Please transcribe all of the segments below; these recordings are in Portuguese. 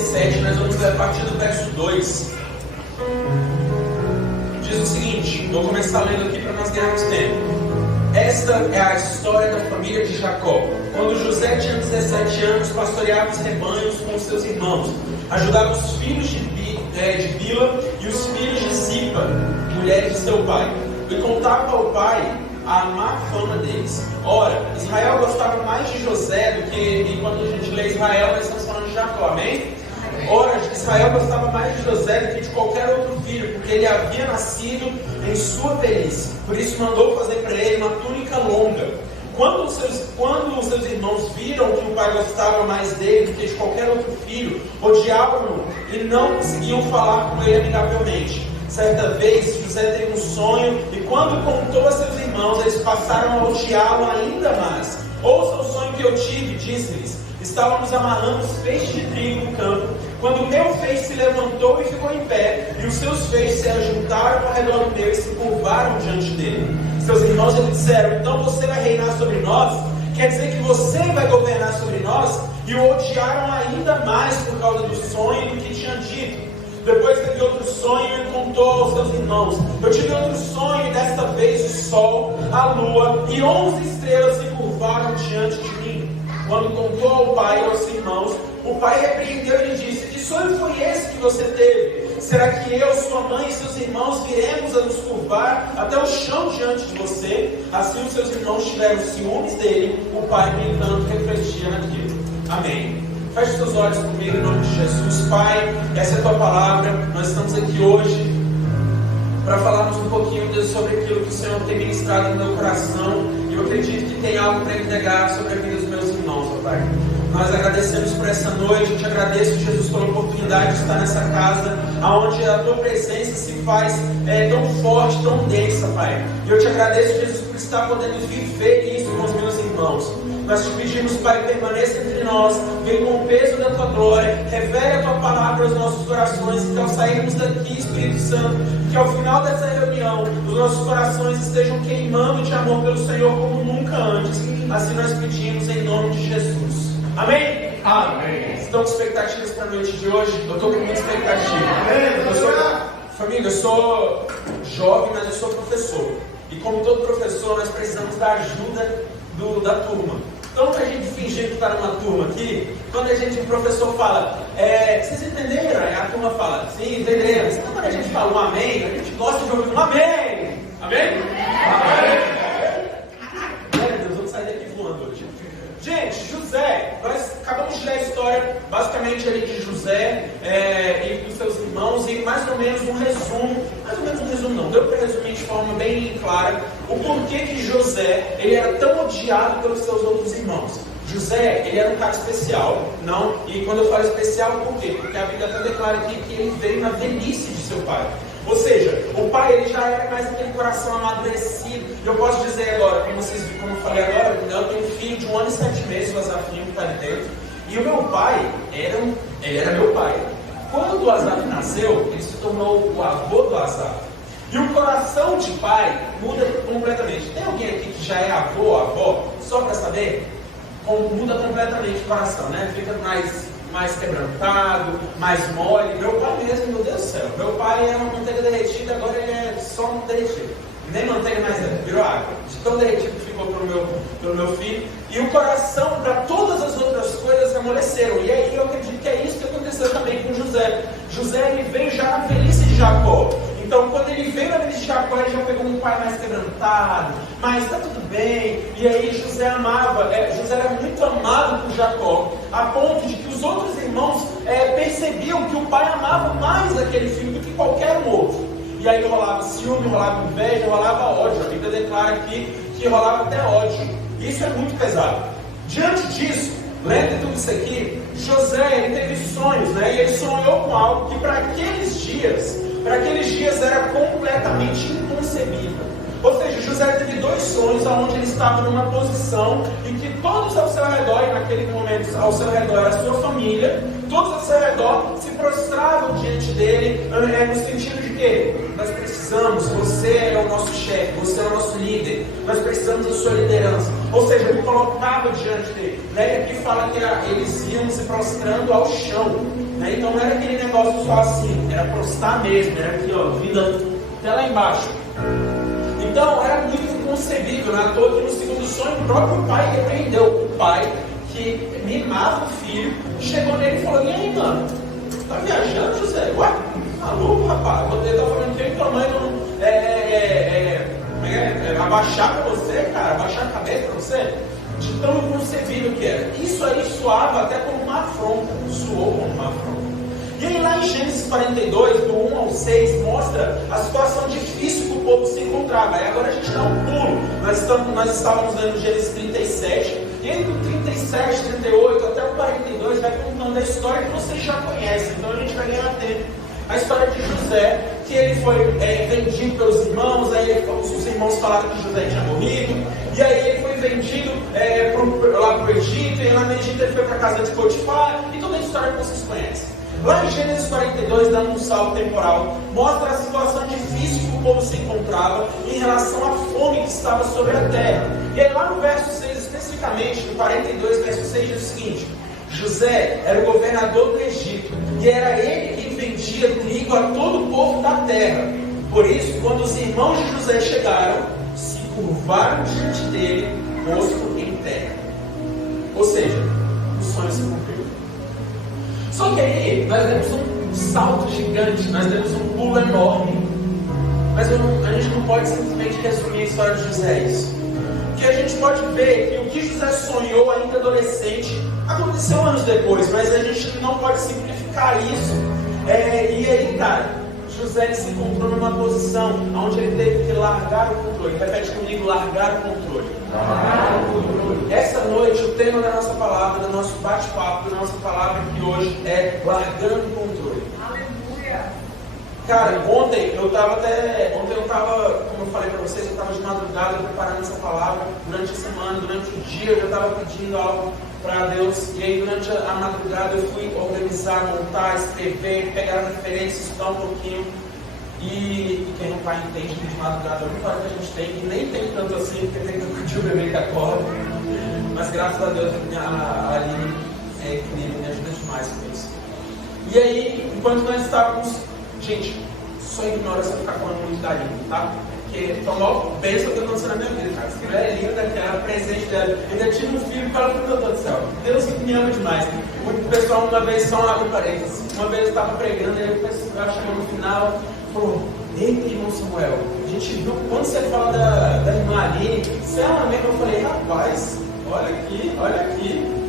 37, nós vamos ler a partir do verso 2. Diz o seguinte, vou começar lendo aqui para nós ganharmos tempo. Esta é a história da família de Jacó. Quando José tinha 17 anos, pastoreava os rebanhos com os seus irmãos, ajudava os filhos de Bila e os filhos de Zipa, mulher de seu pai, e contava ao pai a má fama deles. Ora, Israel gostava mais de José do que, e quando a gente lê Israel, nós estamos falando de Jacó, amém? Ora, Israel gostava mais de José do que de qualquer outro filho, porque ele havia nascido em sua velhice. Por isso mandou fazer para ele uma túnica longa. Quando os seus irmãos viram que o pai gostava mais dele do que de qualquer outro filho, odiavam-no e não conseguiam falar com ele amigavelmente. Certa vez, José teve um sonho e quando contou a seus irmãos, eles passaram a odiá-lo ainda mais. Ouça o sonho que eu tive, disse-lhes. Estávamos amarrando os feixes de trigo no campo, quando o meu feixe se levantou e ficou em pé, e os seus feixes se ajuntaram ao redor do meu e se curvaram diante dele. Seus irmãos lhe disseram, então você vai reinar sobre nós? Quer dizer que você vai governar sobre nós? E o odiaram ainda mais por causa do sonho do que tinha dito. Depois teve outro sonho e contou aos seus irmãos. Eu tive outro sonho e desta vez o sol, a lua e 11 estrelas se curvaram diante de mim. Quando contou ao pai e aos irmãos, o pai repreendeu e lhe disse, que sonho foi esse que você teve? Será que eu, sua mãe e seus irmãos viremos a nos curvar até o chão diante de você? Assim os seus irmãos tiveram ciúmes dele, o pai, no entanto, refletia naquilo. Amém. Feche seus olhos comigo em nome de Jesus. Pai, essa é a tua palavra. Nós estamos aqui hoje para falarmos um pouquinho sobre aquilo que o Senhor tem ministrado no meu coração. E eu acredito que tem algo para entregar sobre a vida dos meus irmãos, ó Pai. Nós agradecemos por essa noite. Eu te agradeço, Jesus, pela oportunidade de estar nessa casa, onde a tua presença se faz tão forte, tão densa, Pai. E eu te agradeço, Jesus, por estar podendo viver isso com os meus irmãos. Nós te pedimos, Pai, permaneça entre nós, vem com o peso da tua glória, revele a tua palavra aos nossos corações, e que ao sairmos daqui, Espírito Santo, que ao final dessa reunião, os nossos corações estejam queimando de amor pelo Senhor como nunca antes. Assim nós pedimos em nome de Jesus. Amém? Amém. Estão com expectativas para a noite de hoje? Eu estou com muita expectativa. Família, eu sou jovem, mas eu sou professor. E como todo professor, nós precisamos da ajuda da turma. Então, para a gente fingir que está numa turma aqui, quando o professor fala, vocês entenderam? Aí a turma fala, sim, entendemos. Então, quando a gente fala um amém, a gente gosta de ouvir um amém. Amém? Amém. Meu Deus, vamos sair daqui voando hoje. Gente, José, nós acabamos de ler a história, basicamente ali de José e dos seus irmãos, e mais ou menos um resumo não, deu para resumir de forma bem clara o porquê que José, ele era tão odiado pelos seus outros irmãos. José, ele era um cara especial, não? E quando eu falo especial, por quê? Porque a Bíblia até declara aqui que ele veio na velhice de seu pai. Ou seja, o pai ele já era mais aquele coração amadurecido. Eu posso dizer agora, como eu falei agora, eu tenho um filho de 1 ano e 7 meses, o Azafinho que está ali dentro. E o meu pai, ele era meu pai. Quando o Azaf nasceu, ele se tornou o avô do Azaf. E o coração de pai muda completamente. Tem alguém aqui que já é avô ou avó? Só para saber? Muda completamente o coração, né? Fica mais quebrantado, mais mole. Meu pai mesmo, meu Deus do céu. Meu pai era uma manteiga derretida, agora ele é só um derretido. Nem manteiga mais é, virou água. De tão derretido que ficou pelo meu filho. E o coração, para todas as outras coisas, amoleceram. E aí eu acredito que é isso que aconteceu também com José. José, ele veio já na velhice de Jacó. Então, quando ele veio na velhice de Jacó, ele já pegou um pai mais quebrantado, mas está tudo bem. E aí José era muito amado por Jacó, a ponto de que os outros irmãos percebiam que o pai amava mais aquele filho do que qualquer um outro. E aí rolava ciúme, rolava inveja, rolava ódio. A Bíblia declara aqui que rolava até ódio. Isso é muito pesado. Diante disso, lendo tudo isso aqui, José ele teve sonhos, né? E ele sonhou com algo que para aqueles dias era completamente inconcebível. Ou seja, José teve 2 sonhos onde ele estava numa posição em que todos ao seu redor, e naquele momento ao seu redor a sua família, todos ao seu redor se prostravam diante dele, no sentido de que nós precisamos, você é o nosso chefe, você é o nosso líder, nós precisamos da sua liderança. Ou seja, ele colocava diante dele. Daí aqui fala que eles iam se prostrando ao chão. Né? Então não era aquele negócio só assim, era prostrar mesmo, era aqui, ó, vida até lá embaixo. Então era muito inconcebível, na toa que no segundo sonho o próprio pai repreendeu. O pai que mimava o filho, chegou nele e falou: e aí, mano, tá viajando, José? Ué, maluco, rapaz, você tá falando que eu e tua mãe não abaixar pra você, cara, abaixar a cabeça pra você? De tão inconcebível que era. Isso aí soava até como uma afronta, soou como uma afronta. E aí lá em Gênesis 42, do 1 ao 6, mostra a situação difícil que o povo se encontrava. Aí agora a gente dá um pulo. Nós estávamos lendo Gênesis 37, e aí do 37, 38 até o 42 vai contando a história que vocês já conhecem. Então a gente vai ganhar tempo. A história de José, que ele foi vendido pelos irmãos, aí os irmãos falaram que José tinha morrido, e aí ele foi vendido lá para o Egito, e lá no Egito ele foi para a casa de Potifar, e toda a história que vocês conhecem. Lá em Gênesis 42, dando um salto temporal, mostra a situação difícil que o povo se encontrava em relação à fome que estava sobre a terra. E aí lá no verso 6, especificamente, no 42, verso 6, diz o seguinte: José era o governador do Egito, e era ele quem vendia trigo a todo o povo da terra. Por isso, quando os irmãos de José chegaram, se curvaram diante dele, rosto em terra. Ou seja, o sonho se cumpriu. Só que aí, nós demos um salto gigante, nós demos um pulo enorme. Mas a gente não pode simplesmente resumir a história de José isso. Porque a gente pode ver que o que José sonhou ainda adolescente aconteceu anos depois, mas a gente não pode simplificar isso. E aí, cara, José se encontrou numa posição onde ele teve que largar o controle. Repete comigo: largar o controle. Essa noite, o tema da nossa palavra, do nosso bate-papo, da nossa palavra aqui hoje é largando o controle. Aleluia! Cara, ontem eu tava, como eu falei para vocês, eu estava de madrugada preparando essa palavra. Durante a semana, durante o dia, eu já estava pedindo algo para Deus. E aí, durante a madrugada, eu fui organizar, montar, escrever, pegar referências, estudar um pouquinho. E quem não pai entende que de madrugada é a única hora que a gente tem, e nem tem tanto assim, porque tem que curtir o bebê que acorda. Mas graças a Deus, a Aline é incrível, me ajuda demais com isso. E aí, enquanto nós estávamos, gente, só ignora se eu ficar falando muito da Aline, tá? Porque foi uma bênção que aconteceu na minha vida, cara. Essa mulher é linda, que era presente dela. Ainda tive um filho com ela, meu Deus do céu. Deus que me ama demais. O pessoal, uma vez, só lá no parênteses, uma vez eu estava pregando, e aí o pessoal chegou no final, falou: eita, irmão Samuel, a gente viu quando você fala da irmã Aline, se ela mesmo, eu falei: rapaz, olha aqui,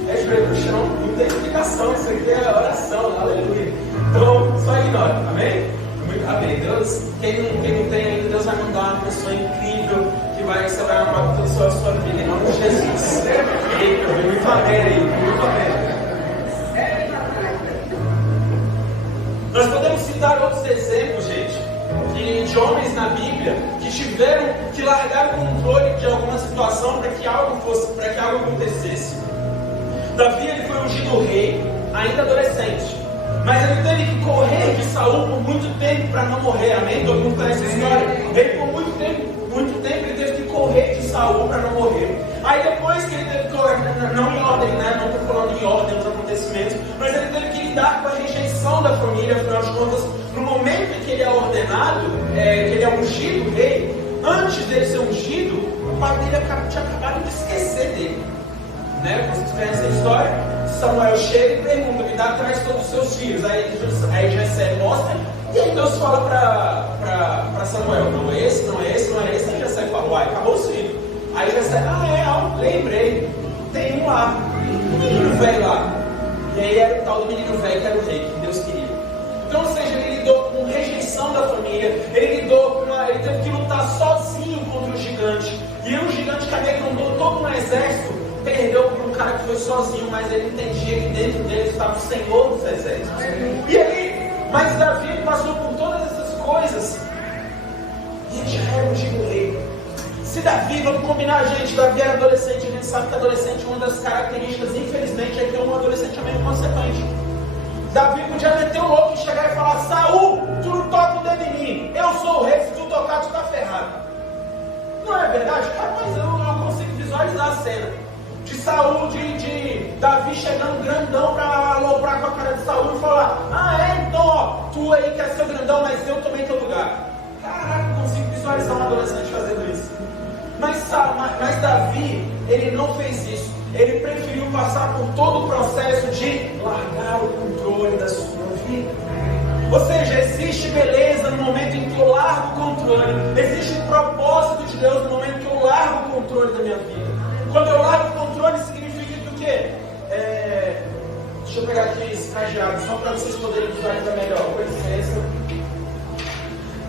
é joelho no chão, não tem explicação, isso aqui é oração, aleluia. Então, só ignora, amém? Amém. Deus, quem não tem ainda, Deus vai mandar uma pessoa incrível que vai acelerar uma parte da sua vida, em nome de Jesus. Eita, muito amém aí, muito amém. Nós podemos citar outros exemplos, gente, de homens na Bíblia que tiveram que largar o controle de alguma situação para que algo acontecesse. Davi, ele foi ungido rei, ainda adolescente, mas ele teve que correr de Saul por muito tempo para não morrer, amém? Todo mundo conhece essa história? Ele por muito tempo ele teve que correr de Saul para não morrer. Aí depois que ele teve que correr, não em ordem, né? Não estou falando em ordem dos acontecimentos, mas ele teve que lidar com a rejeição da família. Afinal de contas, no momento em que ele é ordenado, que ele é ungido rei, antes dele ser ungido, o pai dele tinha acabado de esquecer dele, né? Vocês conhecem a história? Samuel chega e pergunta: me dá atrás todos os seus filhos. Aí Jessé mostra, e aí Deus fala para Samuel: não é esse. Aí Jessé fala: acabou os filhos. Aí Jessé: lembrei, tem um lá, um menino velho lá. E aí era o tal do menino velho que era o rei que Deus queria. Então, ou seja, ele lidou com rejeição da família, ele teve que lutar sozinho contra o gigante. E o gigante que amedrontou todo um exército perdeu por um cara que foi sozinho, mas ele entendia que dentro dele estava o Senhor dos exércitos. E aí, mas Davi passou por todas essas coisas, e ele já era ungido rei. Se Davi, vamos combinar, gente, Davi era adolescente, a gente sabe que adolescente, uma das características, infelizmente, é que um adolescente é meio consequente. Davi podia meter o louco e chegar e falar: Saul, tu não toca o dedo em mim, eu sou o rei, se tu tocar, tu tá ferrado. Não é verdade? Mas eu consigo visualizar a cena de Saul, de Davi chegando grandão para aloprar com a cara de Saul e falar: então, ó, tu aí quer ser grandão, mas eu tomei teu lugar. Caraca, eu consigo visualizar um adolescente fazendo isso. Mas Davi, ele não fez isso. Ele preferiu passar por todo o processo de largar o controle da sua vida. Ou seja, existe beleza no momento em que eu largo o controle. Existe um propósito de Deus no momento que eu largo o controle da minha vida. Quando eu largo o controle, significa que o quê? Deixa eu pegar aqui esse cadeado, só para vocês poderem visualizar melhor. Com licença.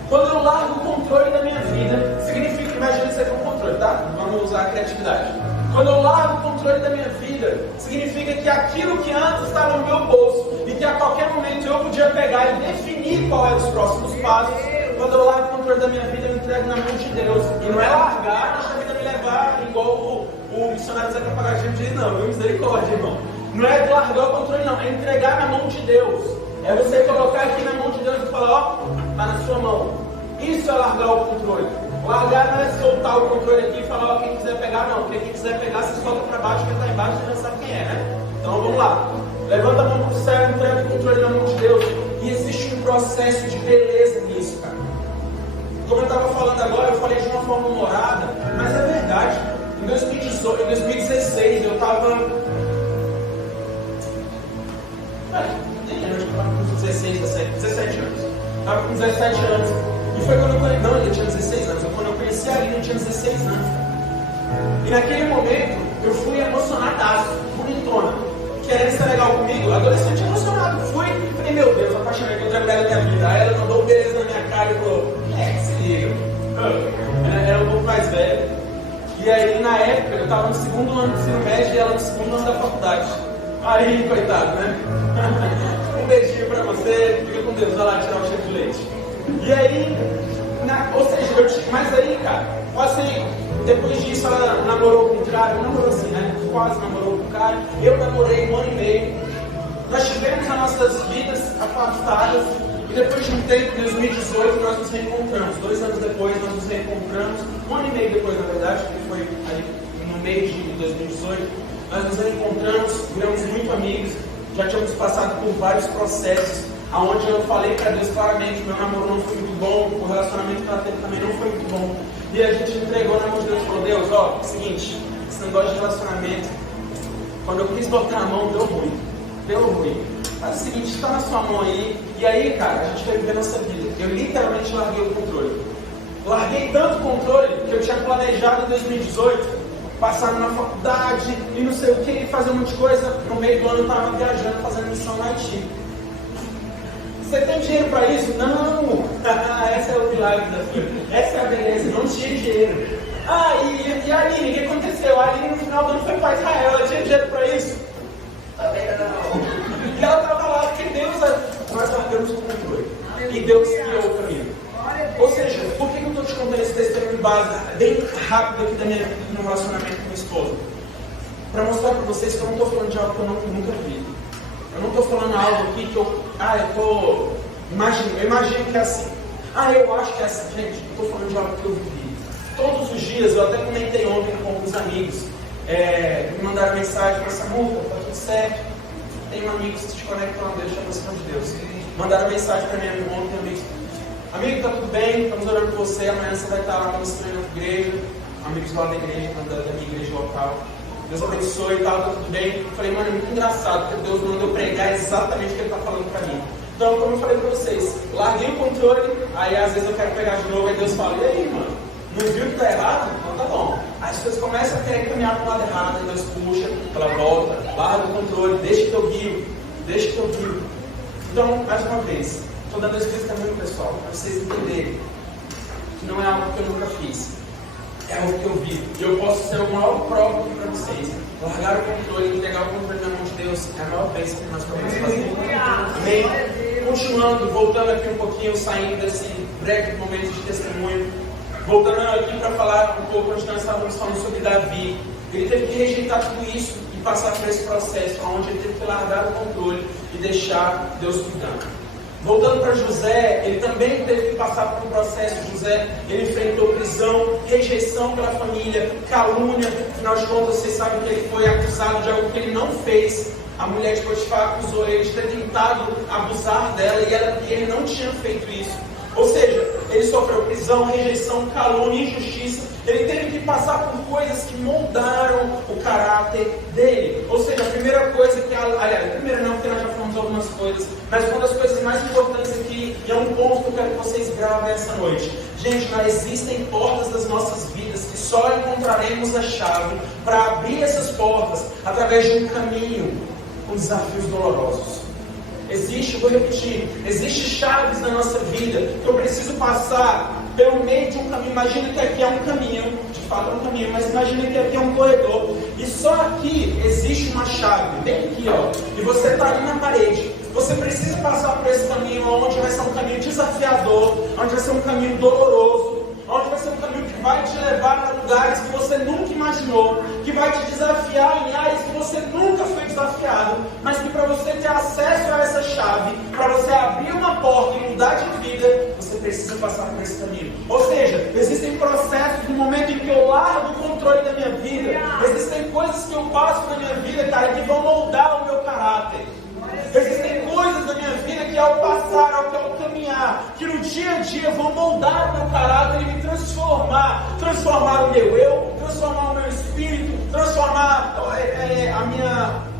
Quando eu largo o controle da minha vida, significa, imagina isso aqui é um controle, tá? Vamos usar a criatividade. Quando eu largo o controle da minha vida, significa que aquilo que antes estava no meu bolso e que a qualquer momento eu podia pegar e definir qual eram os próximos passos, quando eu largo o controle da minha vida, eu entrego na mão de Deus. E não é largar, deixa a vida me levar, igual o missionário Zeca Pagodinho diz, não, meu misericórdia, irmão. Não é largar o controle, não, é entregar na mão de Deus. É você colocar aqui na mão de Deus e falar: ó, tá na sua mão. Isso é largar o controle. Largar não é soltar o controle aqui e falar: ó, quem quiser pegar, não. Porque quem quiser pegar, você solta para baixo, quem está embaixo, você já sabe quem é, né? Então vamos lá. Levanta a mão para o céu, entrega o controle na mão de Deus. E existe um processo de beleza nisso, cara. Como eu estava falando agora, eu falei de uma forma humorada, mas é verdade. Em 2016, eu estava. Nem lembro, eu estava com 17 anos. Estava com 17 anos. E foi quando eu conheci. Não, eu tinha 16 anos. Quando eu conheci a Aline, eu tinha 16 anos. E naquele momento, eu fui emocionadaço, bonitona, querendo ser legal comigo, adolescente emocionado. Fui, falei: meu Deus, apaixonei pela mulher da minha vida. Aí ela mandou um beijo na minha cara e falou: se liga. Era um pouco mais velha. E aí, na época, eu estava no segundo ano do ensino médio e ela no segundo ano da faculdade. Aí, coitado, né? Um beijinho pra você, fica com Deus, vai lá tirar o cheiro de leite. E aí, ou seja, mas aí, cara, assim, depois disso ela namorou com um cara, namorou assim, né? Quase namorou com um cara. Eu namorei 1 ano e meio. Nós tivemos as nossas vidas afastadas. E depois de um tempo, em 2018, nós nos reencontramos. 2 anos depois, nós nos reencontramos. 1 ano e meio depois, na verdade, que foi ali no meio de 2018. Nós nos reencontramos, viramos muito amigos. Já tínhamos passado por vários processos, onde eu falei para Deus claramente: meu namoro não foi muito bom, o relacionamento que ela teve também não foi muito bom. E a gente entregou na mão de Deus e falou: Deus, ó, seguinte, esse negócio de relacionamento, quando eu quis botar a mão, deu ruim. Faz o seguinte, está na sua mão aí. E aí, cara, a gente vai viver nossa vida. Eu literalmente larguei o controle. Larguei tanto o controle que eu tinha planejado em 2018 passar na faculdade e não sei o que, fazer um monte de coisa. No meio do ano eu estava viajando, fazendo missão no Haiti. Você tem dinheiro para isso? Não! Essa é o milagre da vida. Essa é a beleza, não tinha dinheiro. E a Aline, o que aconteceu? A Aline no final do ano foi para Israel, ela tinha dinheiro para isso? Também não. E ela estava lá porque Deus, nós largamos o controle. E Deus criou o caminho. Ou seja, por que eu estou te contando esse testemunho base bem rápido aqui da minha vida no relacionamento com minha esposa? Para mostrar para vocês que eu não estou falando de algo que eu nunca vi. Eu não estou falando algo aqui que eu imagino que é assim. Eu acho que é assim, gente. Eu estou falando de algo que eu vivi. Todos os dias, eu até comentei ontem com alguns amigos, me mandaram mensagem para essa multa, tá tudo certo. Tem amigos que te conectam a Deus, te aproximam de Deus. Mandaram mensagem para mim ontem, amigos: amigo, tá tudo bem, estamos orando por você, amanhã você vai estar lá ministrando na igreja, amigos lá da igreja, da minha igreja local. Deus abençoe e tal, tá tudo bem. Eu falei: mano, é muito engraçado, porque Deus mandou pregar exatamente o que Ele está falando para mim. Então, como eu falei para vocês, larguei o controle, aí às vezes eu quero pegar de novo, aí Deus fala: e aí, mano, não viu que tá errado? Então tá bom. Aí as pessoas começam a querer caminhar para o lado errado, aí Deus puxa, ela volta, larga o controle, deixa que eu guio. Então, mais uma vez, estou dando esse testemunho, pessoal, para vocês entenderem que não é algo que eu nunca fiz. É algo que eu vi. E eu posso ser o maior prova aqui para vocês. Largar o controle, entregar o controle na mão de Deus é a maior bênção que nós podemos fazer. Amém? Continuando, voltando aqui um pouquinho, saindo desse breve momento de testemunho. Voltando aqui para falar um pouco onde nós estávamos falando sobre Davi, ele teve que rejeitar tudo isso e passar por esse processo, onde ele teve que largar o controle e deixar Deus cuidar. Voltando para José, ele também teve que passar por um processo. José, ele enfrentou prisão, rejeição pela família, calúnia. Afinal de contas, vocês sabem que ele foi acusado de algo que ele não fez. A mulher de Potifar acusou ele de ter tentado abusar dela e ele não tinha feito isso. Ou seja, ele sofreu prisão, rejeição, calúnia, injustiça. Ele teve que passar por coisas que moldaram o caráter dele. Ou seja, a primeira coisa que... Aliás, a primeira não, porque nós já falamos algumas coisas. Mas uma das coisas mais importantes aqui, e é um ponto que eu quero que vocês gravem essa noite. Gente, não existem portas das nossas vidas que só encontraremos a chave para abrir essas portas através de um caminho com desafios dolorosos. Vou repetir, existem chaves na nossa vida que eu preciso passar pelo meio de um caminho. Imagina que aqui é um caminho, de fato é um caminho, mas imagina que aqui é um corredor. E só aqui existe uma chave, bem aqui, ó. E você está ali na parede. Você precisa passar por esse caminho, onde vai ser um caminho desafiador, onde vai ser um caminho doloroso, onde vai ser um caminho que vai te levar para lugares que você nunca imaginou, que vai te desafiar em áreas que você nunca foi desafiado, mas que para você ter acesso a essa chave, para você abrir uma porta e mudar de vida, você precisa passar por esse caminho. Ou seja, existem processos no momento em que eu largo o controle da minha vida, existem coisas que eu passo na minha vida, cara, que vão moldar o meu caráter. Existem coisas na minha vida que ao passar, ao caminhar, que no dia a dia vão moldar o meu caráter e me transformar o meu eu, transformar o meu espírito, transformar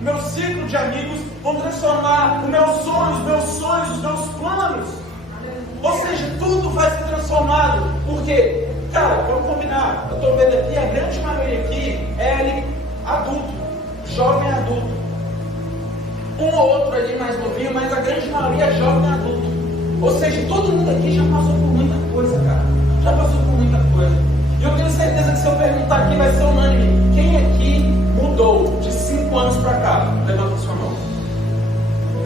meu ciclo de amigos, vão transformar os meus sonhos, os meus planos. Ou seja, tudo vai ser transformado. Porque, cara, vamos combinar, eu estou vendo aqui, a grande maioria aqui é adulto, jovem adulto. Um ou outro ali mais novinho, mas a grande maioria é jovem adulto. Ou seja, todo mundo aqui já passou por muita coisa, cara. Já passou por muita coisa. E eu tenho certeza que se eu perguntar aqui vai ser unânime. Quem aqui mudou de 5 anos pra cá? Levanta a sua mão.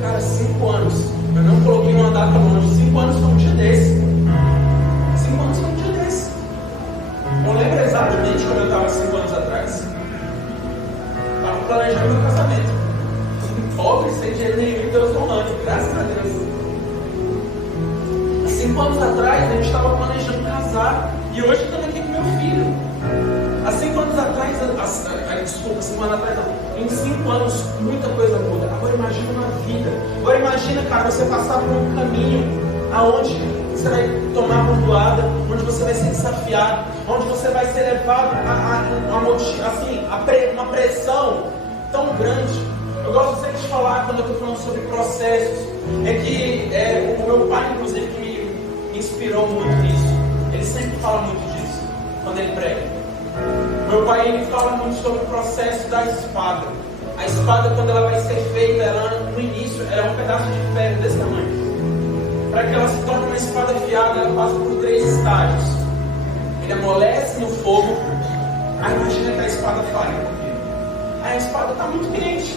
Cara, 5 anos. Eu não coloquei uma data longe. 5 anos foi um dia desse. 5 anos foi um dia desse. Eu lembro exatamente como eu estava 5 anos atrás. Estava planejando meu casamento. Pobre, sem dinheiro nenhum, Deus honrando, graças a Deus. Há 5 anos atrás, a gente estava planejando casar. E hoje estamos aqui com meu filho. Há 5 anos atrás, 5 anos atrás, não. Em 5 anos, muita coisa muda. Agora imagina uma vida. Agora imagina, cara, você passar por um caminho aonde você vai tomar uma doada, onde você vai ser desafiado, onde você vai ser levado a uma pressão tão grande. Eu gosto sempre de falar, quando eu estou falando sobre processos, é que o meu pai, inclusive, que me inspirou muito nisso. Ele sempre fala muito disso, quando ele prega. Meu pai, ele fala muito sobre o processo da espada. A espada, quando ela vai ser feita, no início, ela é um pedaço de ferro desse tamanho. Para que ela se torne uma espada afiada, ela passa por 3 estágios. Ele amolece no fogo. Aí imagina que a espada falha. A espada está muito quente,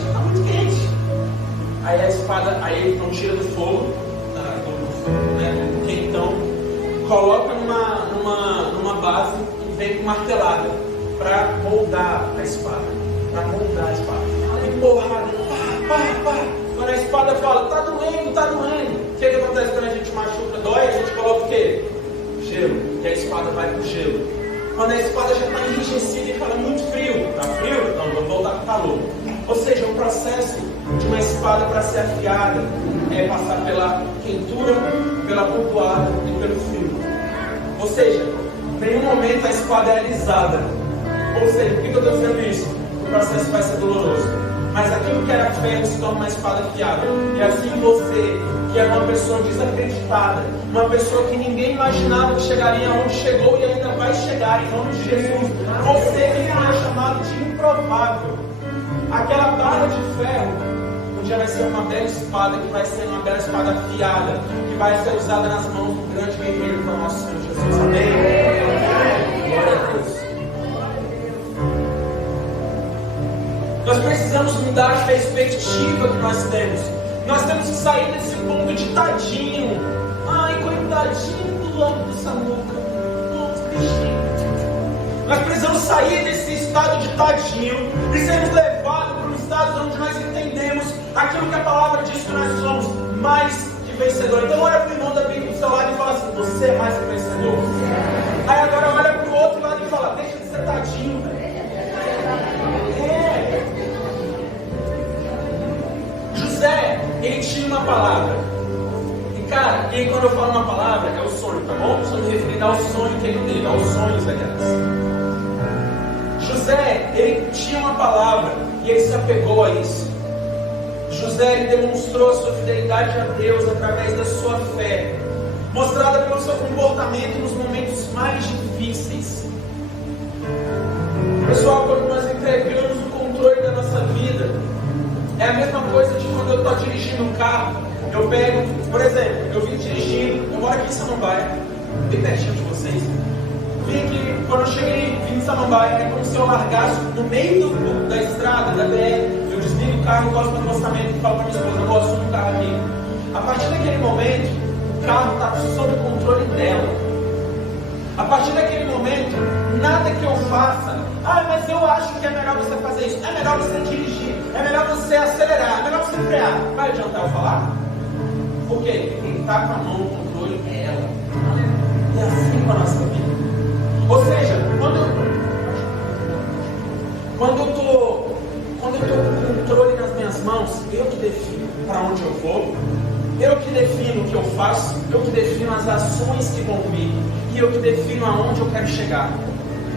Aí a espada, aí então tira do fogo, do quentão, coloca numa base e vem com martelada para moldar a espada. E porrada, pá. Quando a espada fala, tá doendo. O que acontece quando a gente machuca, dói? A gente coloca o quê? Gelo, que a espada vai pro gelo. Quando a espada já está enrijecida e fala muito frio. Está frio? Então vamos voltar para o calor. Ou seja, o processo de uma espada para ser afiada é passar pela quentura, pela pontuada e pelo frio. Ou seja, em nenhum momento a espada é alisada. Ou seja, por que eu estou dizendo isso? O processo vai ser doloroso. Mas aquilo que era ferro se torna uma espada afiada. E assim você, que é uma pessoa desacreditada, uma pessoa que ninguém imaginava que chegaria onde chegou e ainda vai chegar, em nome de Jesus. Você que foi chamado de improvável. Aquela barra de ferro, um dia vai ser uma bela espada, que vai ser uma bela espada afiada, que vai ser usada nas mãos do grande guerreiro que é o nosso Senhor Jesus. Amém? Glória a Deus. Nós precisamos mudar a perspectiva que nós temos. Nós temos que sair desse ponto de tadinho. Ai, coitadinho do lado do Samuca. Nossa, existir. Nós precisamos sair desse estado de tadinho e sermos levados para um estado onde nós entendemos aquilo que a palavra diz que nós somos mais que vencedor. Então olha para o irmão da Bíblia do seu lado e fala assim: você é mais que vencedor. Aí agora olha para o outro lado e fala: deixa de ser tadinho, velho. José, ele tinha uma palavra. E cara, e aí quando eu falo uma palavra, é o sonho, tá bom? Estou me referindo ao sonho que ele teve, aos sonhos, aliás. José, ele tinha uma palavra e ele se apegou a isso. José, ele demonstrou a sua fidelidade a Deus através da sua fé, mostrada pelo seu comportamento nos momentos mais difíceis. Pessoal, quando nós entregamos o controle da nossa vida, é a mesma coisa de quando eu estou dirigindo um carro. Eu pego, por exemplo, eu vim dirigindo, eu moro aqui em Samambaia, bem pertinho de vocês. Vim aqui, quando eu cheguei, vim em Samambaia, é como se eu largasse no meio da estrada, da BR, eu desligo o carro, gosto do acostamento e falo para minha esposa: eu gosto do carro aqui. A partir daquele momento, o carro está sob o controle dela. A partir daquele momento, nada que eu faça, mas eu acho que é melhor você fazer isso, é melhor você dirigir, é melhor você acelerar, é melhor você frear. Vai adiantar eu falar? Porque quem está com a mão no controle é ela. E é assim com a nossa vida. Ou seja, quando eu estou com o controle nas minhas mãos, eu que defino para onde eu vou, eu que defino o que eu faço, eu que defino as ações que vão vir, e eu que defino aonde eu quero chegar.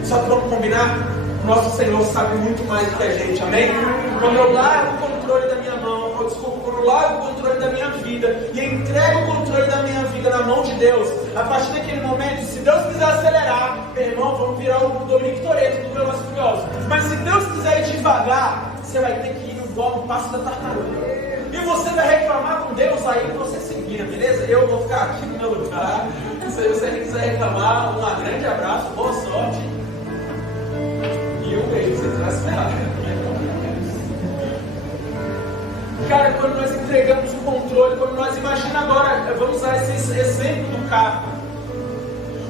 Só que vamos combinar? Nosso Senhor sabe muito mais do que a gente, amém? Quando eu largo o controle da minha mão, quando eu largo o controle da minha vida e entrego o controle da minha vida na mão de Deus, a partir daquele momento, se Deus quiser acelerar, meu irmão, vamos virar o Dominique Toretto do Velozes e Furiosos. Mas se Deus quiser ir devagar, você vai ter que ir no passo da tartaruga. E você vai reclamar com Deus aí que você se vira, beleza? Eu vou ficar aqui no meu lugar. Se você quiser reclamar, um grande abraço, boa sorte. E um beijo, você traz ferrado. Cara, quando nós entregamos o controle, quando nós, imagina agora, vamos usar esse exemplo do carro.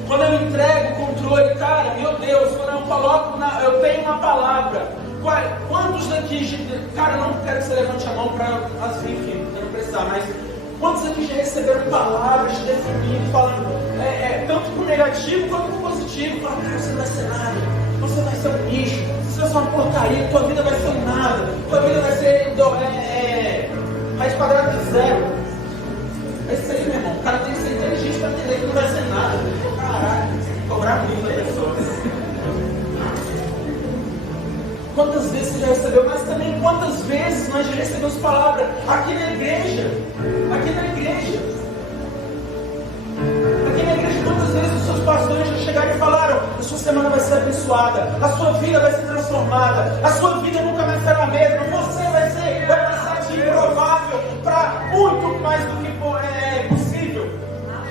Quando eu entrego o controle, cara, meu Deus, quando eu coloco, eu tenho uma palavra. Quantos daqui, cara, eu não quero que você levante a mão para, enfim, eu não precisar, mas quantos daqui já receberam palavras de definindo, falando, tanto pro negativo quanto pro positivo, falando: cara, você não vai ser nada, você vai ser um lixo, você vai ser uma porcaria, tua vida vai ser nada, tua vida vai ser raiz quadrada de zero. É isso aí, meu irmão, o cara tem que ser inteligente para entender que não vai ser nada. Caraca, cobrar muito da pessoa. Quantas vezes você já recebeu, mas também quantas vezes nós já recebemos palavra aqui na igreja. Aqui na igreja, quantas vezes os seus pastores já chegaram e falaram: a sua semana vai ser abençoada, a sua vida vai ser transformada, a sua vida nunca vai ser a mesma, você vai passar de improvável para muito mais do que é possível,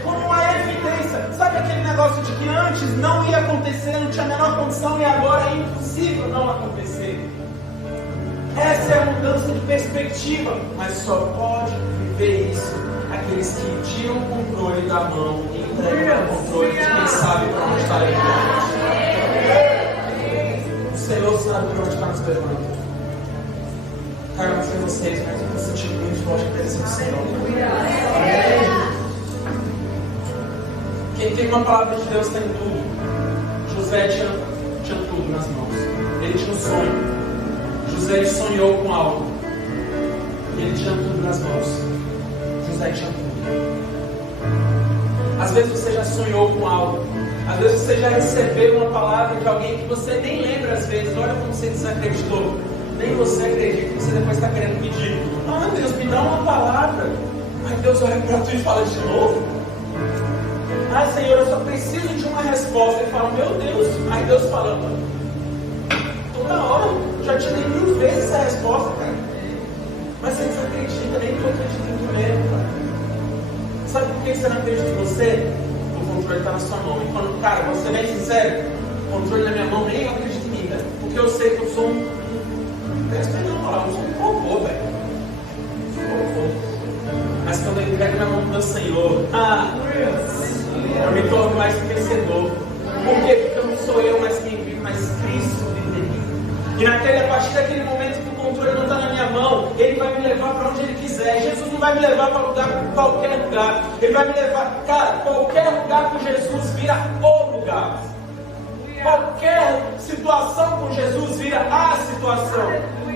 como uma evidência. Sabe aquele negócio de que antes não ia acontecer, não tinha a menor condição, e agora é impossível não acontecer? Essa é a mudança de perspectiva, mas só pode viver isso aqueles que tiram o controle da mão e entregam o controle de quem sabe para onde está levando. O Senhor sabe para onde está nos levando. Cara, eu não sei vocês, mas eu estou sentindo muito forte a presença do Senhor. Quem tem uma palavra de Deus tem tudo. José tinha tudo nas mãos. Ele tinha um sonho. José, ele sonhou com algo. E ele tinha tudo nas mãos. José tinha tudo. Às vezes você já sonhou com algo. Às vezes você já recebeu uma palavra de alguém que você nem lembra às vezes. Olha como você desacreditou. Nem você acredita que você depois está querendo pedir. Deus, me dá uma palavra. Ai, Deus olha para tu e fala de novo. Senhor, eu só preciso de uma resposta. Ele fala: meu Deus. Aí Deus fala: toda hora, já te dei 1000 vezes essa resposta, cara. Mas você desacredita, nem tu acredita em tu mesmo, cara. Sabe por que você não acredita em você? O controle está na sua mão. E quando, cara, vou ser bem sincero, o controle na minha mão, nem eu acredito em mim, velho. Porque eu sei que eu sou um robô, velho. Mas quando eu entrego na mão do meu Senhor, eu me torno mais vencedor. Por quê? Porque não sou eu mais quem vive, mas Cristo vive em mim. E a partir daquele momento que o controle não está na minha mão, Ele vai me levar para onde Ele quiser. Jesus não vai me levar para qualquer lugar. Ele vai me levar, cara, qualquer lugar com Jesus vira o lugar. Qualquer situação com Jesus vira a situação.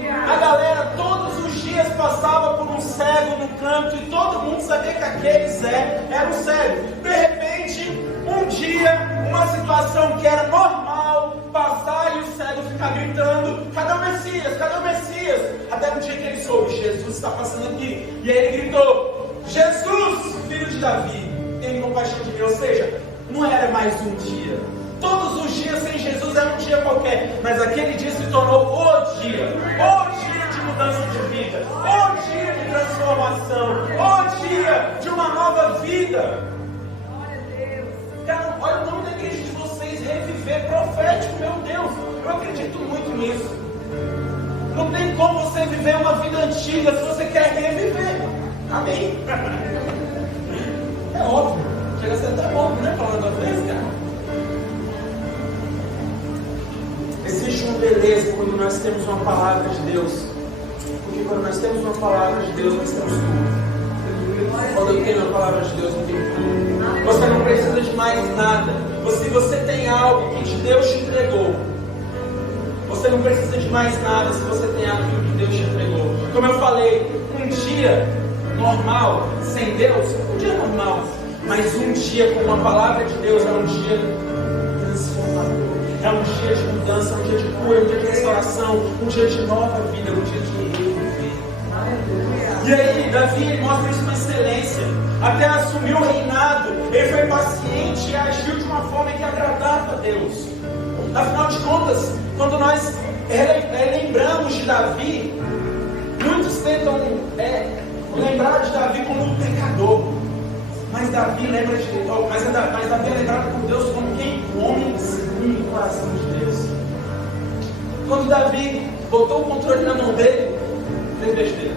A galera todos os dias passava por um cego no canto e todo mundo sabia que aquele Zé era um cego. De repente, um dia, uma situação que era normal passar e o cego ficar gritando: cadê o Messias? Cadê o Messias? Até um dia que ele soube: Jesus está passando aqui. E aí ele gritou: Jesus, filho de Davi, tem compaixão de mim. Ou seja, não era mais um dia. Todos os dias sem Jesus era um dia qualquer, mas aquele dia se tornou o dia de mudança de vida, o dia de transformação, o dia de uma nova vida. Cara, olha o nome da igreja de vocês: Reviver Profético. Meu Deus, eu acredito muito nisso. Não tem como você viver uma vida antiga se você quer reviver. Amém? É óbvio, chega a ser até bom, né? Falando às vezes, cara. Existe uma beleza quando nós temos uma palavra de Deus. Porque quando nós temos uma palavra de Deus, nós temos tudo. Quando eu tenho uma palavra de Deus, eu tenho tudo. Você não precisa de mais nada. Se você tem algo que Deus te entregou, você não precisa de mais nada se você tem algo que Deus te entregou. Como eu falei, um dia normal, sem Deus, um dia normal. Mas um dia com uma palavra de Deus é um dia transformador. É um dia de mudança, um dia de cura, um dia de restauração, um dia de nova vida, um dia de reviver. E aí, Davi mostra isso com excelência. Até assumir o reinado, ele foi paciente e agiu de uma forma que agradava a Deus. Afinal de contas, quando nós lembramos de Davi, muitos tentam lembrar de Davi como um pecador. Mas Davi lembra de Deus, mas Davi é lembrado por Deus como quem? O homem segundo o coração de Deus. Quando Davi botou o controle na mão dele, fez besteira.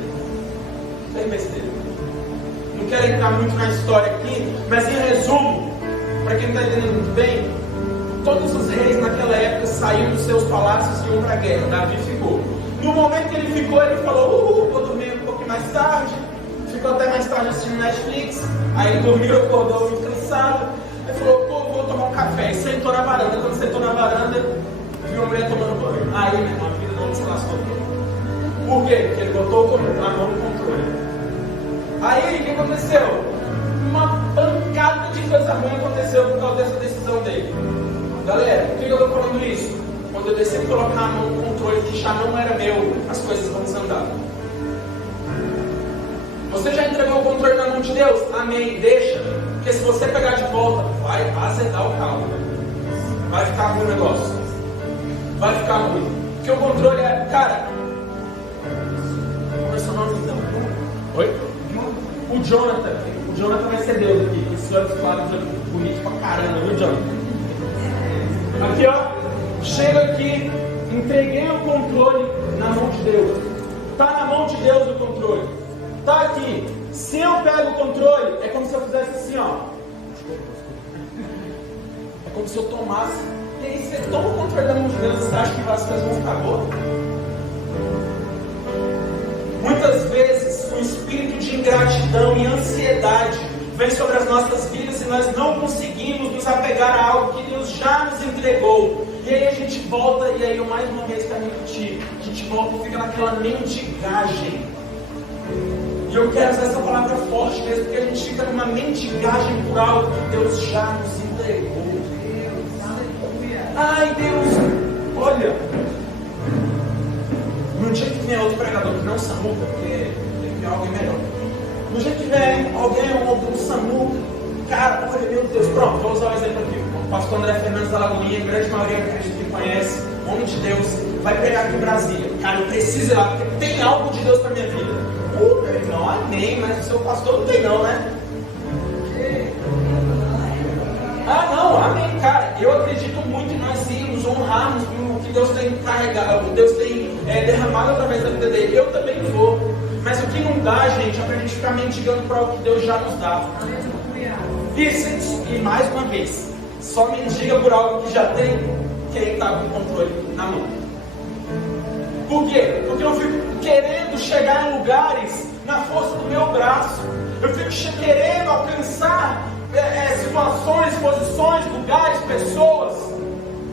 Não quero entrar muito na história aqui, mas em resumo, para quem não está entendendo muito bem, todos os reis naquela época saíam dos seus palácios e iam para a guerra. Davi ficou. No momento que ele ficou, ele falou: vou dormir um pouquinho mais tarde. Ficou até mais tarde assistindo Netflix. Aí ele dormiu, acordou muito cansado. Aí falou: vou tomar um café. E sentou na varanda. Quando sentou na varanda, viu uma mulher tomando banho. Aí, meu irmão, a vida não se lascou. Por quê? Porque ele botou a mão no controle. Aí, o que aconteceu? Uma pancada de coisa ruim aconteceu por causa dessa decisão dele. Galera, por que eu estou falando isso? Quando eu decidi colocar a mão no controle que já não era meu, as coisas vão desandar. Você já entregou o controle na mão de Deus? Amém, deixa. Porque se você pegar de volta, vai azedar o caldo. Vai ficar ruim o negócio. Vai ficar ruim. Porque o controle é, cara. Qual é o seu nome então? Oi? O Jonathan. O Jonathan vai ser Deus aqui. Esse olho claro, bonito pra caramba, viu, Jonathan? Aqui, ó. Chega aqui. Entreguei o controle na mão de Deus. Está na mão de Deus o controle. Está aqui. Se eu pego o controle, é como se eu fizesse assim, ó. É como se eu tomasse. E aí você toma o controle da mão de Deus, você acha que as coisas vão ficar boas? Muitas vezes o espírito de ingratidão e ansiedade vem sobre as nossas vidas e nós não conseguimos nos apegar a algo que Deus já nos entregou. E aí a gente volta, e aí eu mais uma vez quero repetir, a gente volta e fica naquela mendigagem. E eu quero usar essa palavra forte mesmo, porque a gente fica numa mendigagem por algo que Deus já nos entregou. Ai Deus, olha, no dia que vier outro pregador que não Samuca, porque tem alguém melhor. No dia que vier alguém, um Samuca, cara, olha, meu Deus, pronto, vou usar o exemplo aqui. O pastor André Fernandes da Lagoinha, a grande maioria que conhece, homem de Deus, vai pregar aqui em Brasília. Cara, eu preciso ir lá, porque tem algo de Deus para minha vida. Meu irmão, amém, mas o seu pastor não tem não, né? Ah, não, amém, cara. Eu acredito muito em nós irmos, honrarmos o que Deus tem carregado, o que Deus tem derramado através da vida dele. Eu também vou. Mas o que não dá, gente, é pra gente ficar mendigando para o que Deus já nos dá. E mais uma vez, só mendiga por algo que já tem quem está com o controle na mão. Por quê? Porque eu fico querendo chegar em lugares na força do meu braço. Eu fico querendo alcançar situações, posições, lugares, pessoas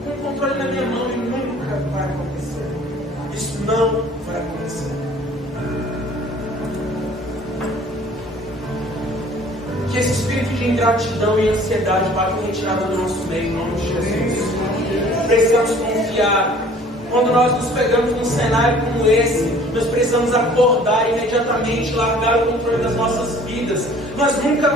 com o controle na minha mão, e nunca vai acontecer. Isso não vai acontecer. Que esse espírito de ingratidão e ansiedade bata em retirada do nosso meio, em nome de Jesus. Precisamos confiar. Quando nós nos pegamos num cenário como esse, nós precisamos acordar imediatamente, largar o controle das nossas vidas. Nós nunca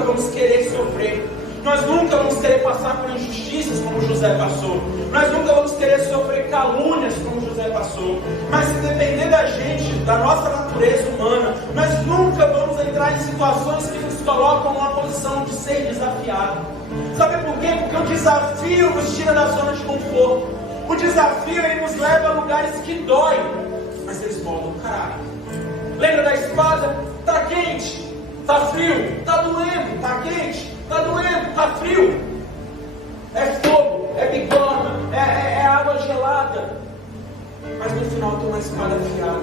vamos querer sofrer. Nós nunca vamos querer passar por injustiças como José passou. Nós nunca vamos querer sofrer calúnias como José passou. Mas se depender da gente, da nossa natureza humana, nós nunca vamos entrar em situações que nos colocam numa posição de ser desafiado. Sabe por quê? Porque o desafio nos tira da zona de conforto. O desafio ele nos leva a lugares que doem, mas eles moldam o caráter. Lembra da espada? Tá quente, tá frio, tá doendo, tá quente, tá doendo, tá frio. É fogo, é bigorna, é água gelada. Mas no final tem uma espada afiada.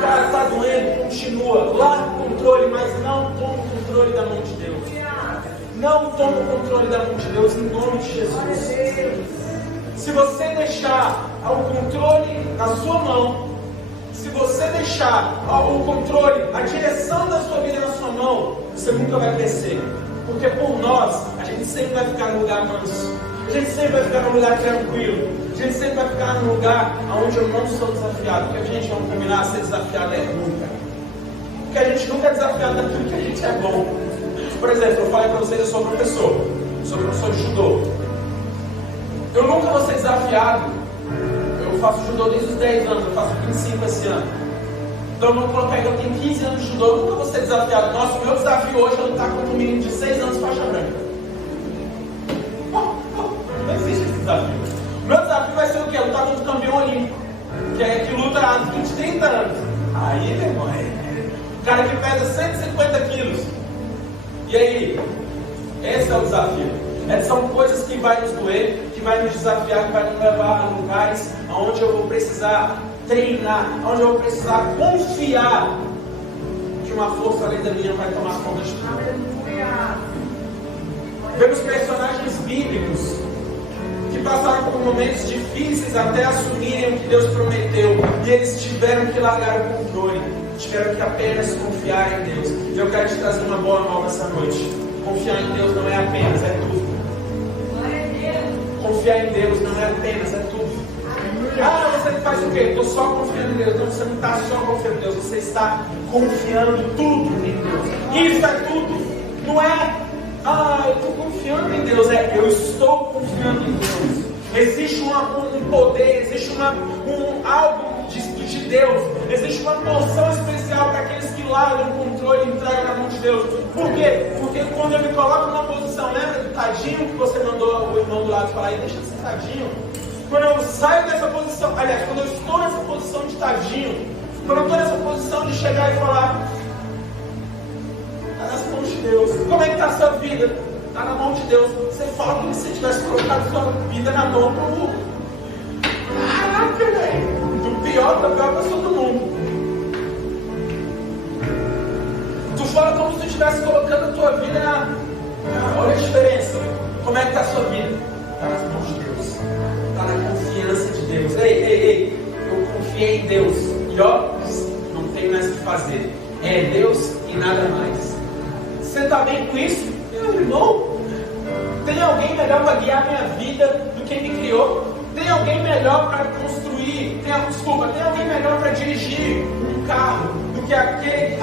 Cara, tá doendo, continua. Larga o controle, mas não toma o controle da mão de Deus. Não toma o controle da mão de Deus, em nome de Jesus. Se você deixar o controle na sua mão, se você deixar o controle, a direção da sua vida na sua mão, você nunca vai crescer. Porque por nós, a gente sempre vai ficar no lugar manso. A gente sempre vai ficar no lugar tranquilo. A gente sempre vai ficar no lugar onde eu não sou desafiado. Porque a gente, vamos combinar, ser desafiado é ruim, cara. Porque a gente nunca é desafiado daquilo que a gente é bom. Por exemplo, eu falei para vocês, eu sou professor de judô. Eu nunca vou ser desafiado. Eu faço judô desde os 10 anos, eu faço 25 esse ano. Então vamos colocar que eu tenho 15 anos de judô, eu nunca vou ser desafiado. Nossa, o meu desafio hoje é lutar contra um menino de 6 anos faixa branca. Não existe esse desafio. O meu desafio vai ser o quê? Lutar contra o campeão olímpico, que luta há 20, 30 anos. Aí, meu irmão, o cara que pesa 150 quilos. E aí? Esse é o desafio. São coisas que vai nos doer, que vai nos desafiar, que vai nos levar a lugares onde eu vou precisar treinar, onde eu vou precisar confiar que uma força além da minha vai tomar conta de tudo. Vemos personagens bíblicos que passaram por momentos difíceis até assumirem o que Deus prometeu, e eles tiveram que largar o controle, tiveram que apenas confiar em Deus. E eu quero te trazer uma boa nova essa noite. Confiar em Deus não é apenas, é tudo. Confiar em Deus não é apenas, é tudo. Ah, você faz o quê? Estou só confiando em Deus. Não, você não está só confiando em Deus, você está confiando tudo em Deus. Isso é tudo. Não é, eu estou confiando em Deus. Eu estou confiando em Deus. Existe um poder, existe algo de Deus. Existe uma porção especial para aqueles que largam o controle e entregam na mão de Deus. Por quê? Porque quando eu me coloco numa posição, lembra do tadinho que você mandou o irmão do lado falar, deixa de ser tadinho. Quando eu saio dessa posição, aliás, quando eu estou nessa posição de tadinho, quando eu estou nessa posição de chegar e falar, está nas mãos de Deus. Como é que está a sua vida? Está na mão de Deus. Você fala como se você tivesse colocado sua vida na mão do mundo. Caraca, velho. Do pior da pior pessoa do mundo. Tu fala como se tu estivesse colocando a tua vida na... Olha a diferença. Como é que está a sua vida? Está nas mãos de Deus. Está na confiança de Deus. Ei. Eu confiei em Deus. E ó, não tem mais o que fazer. É Deus e nada mais. Você está bem com isso? Meu irmão, tem alguém melhor para guiar minha vida do que me criou? Tem alguém melhor para construir? Tem alguém melhor para dirigir um carro do que aquele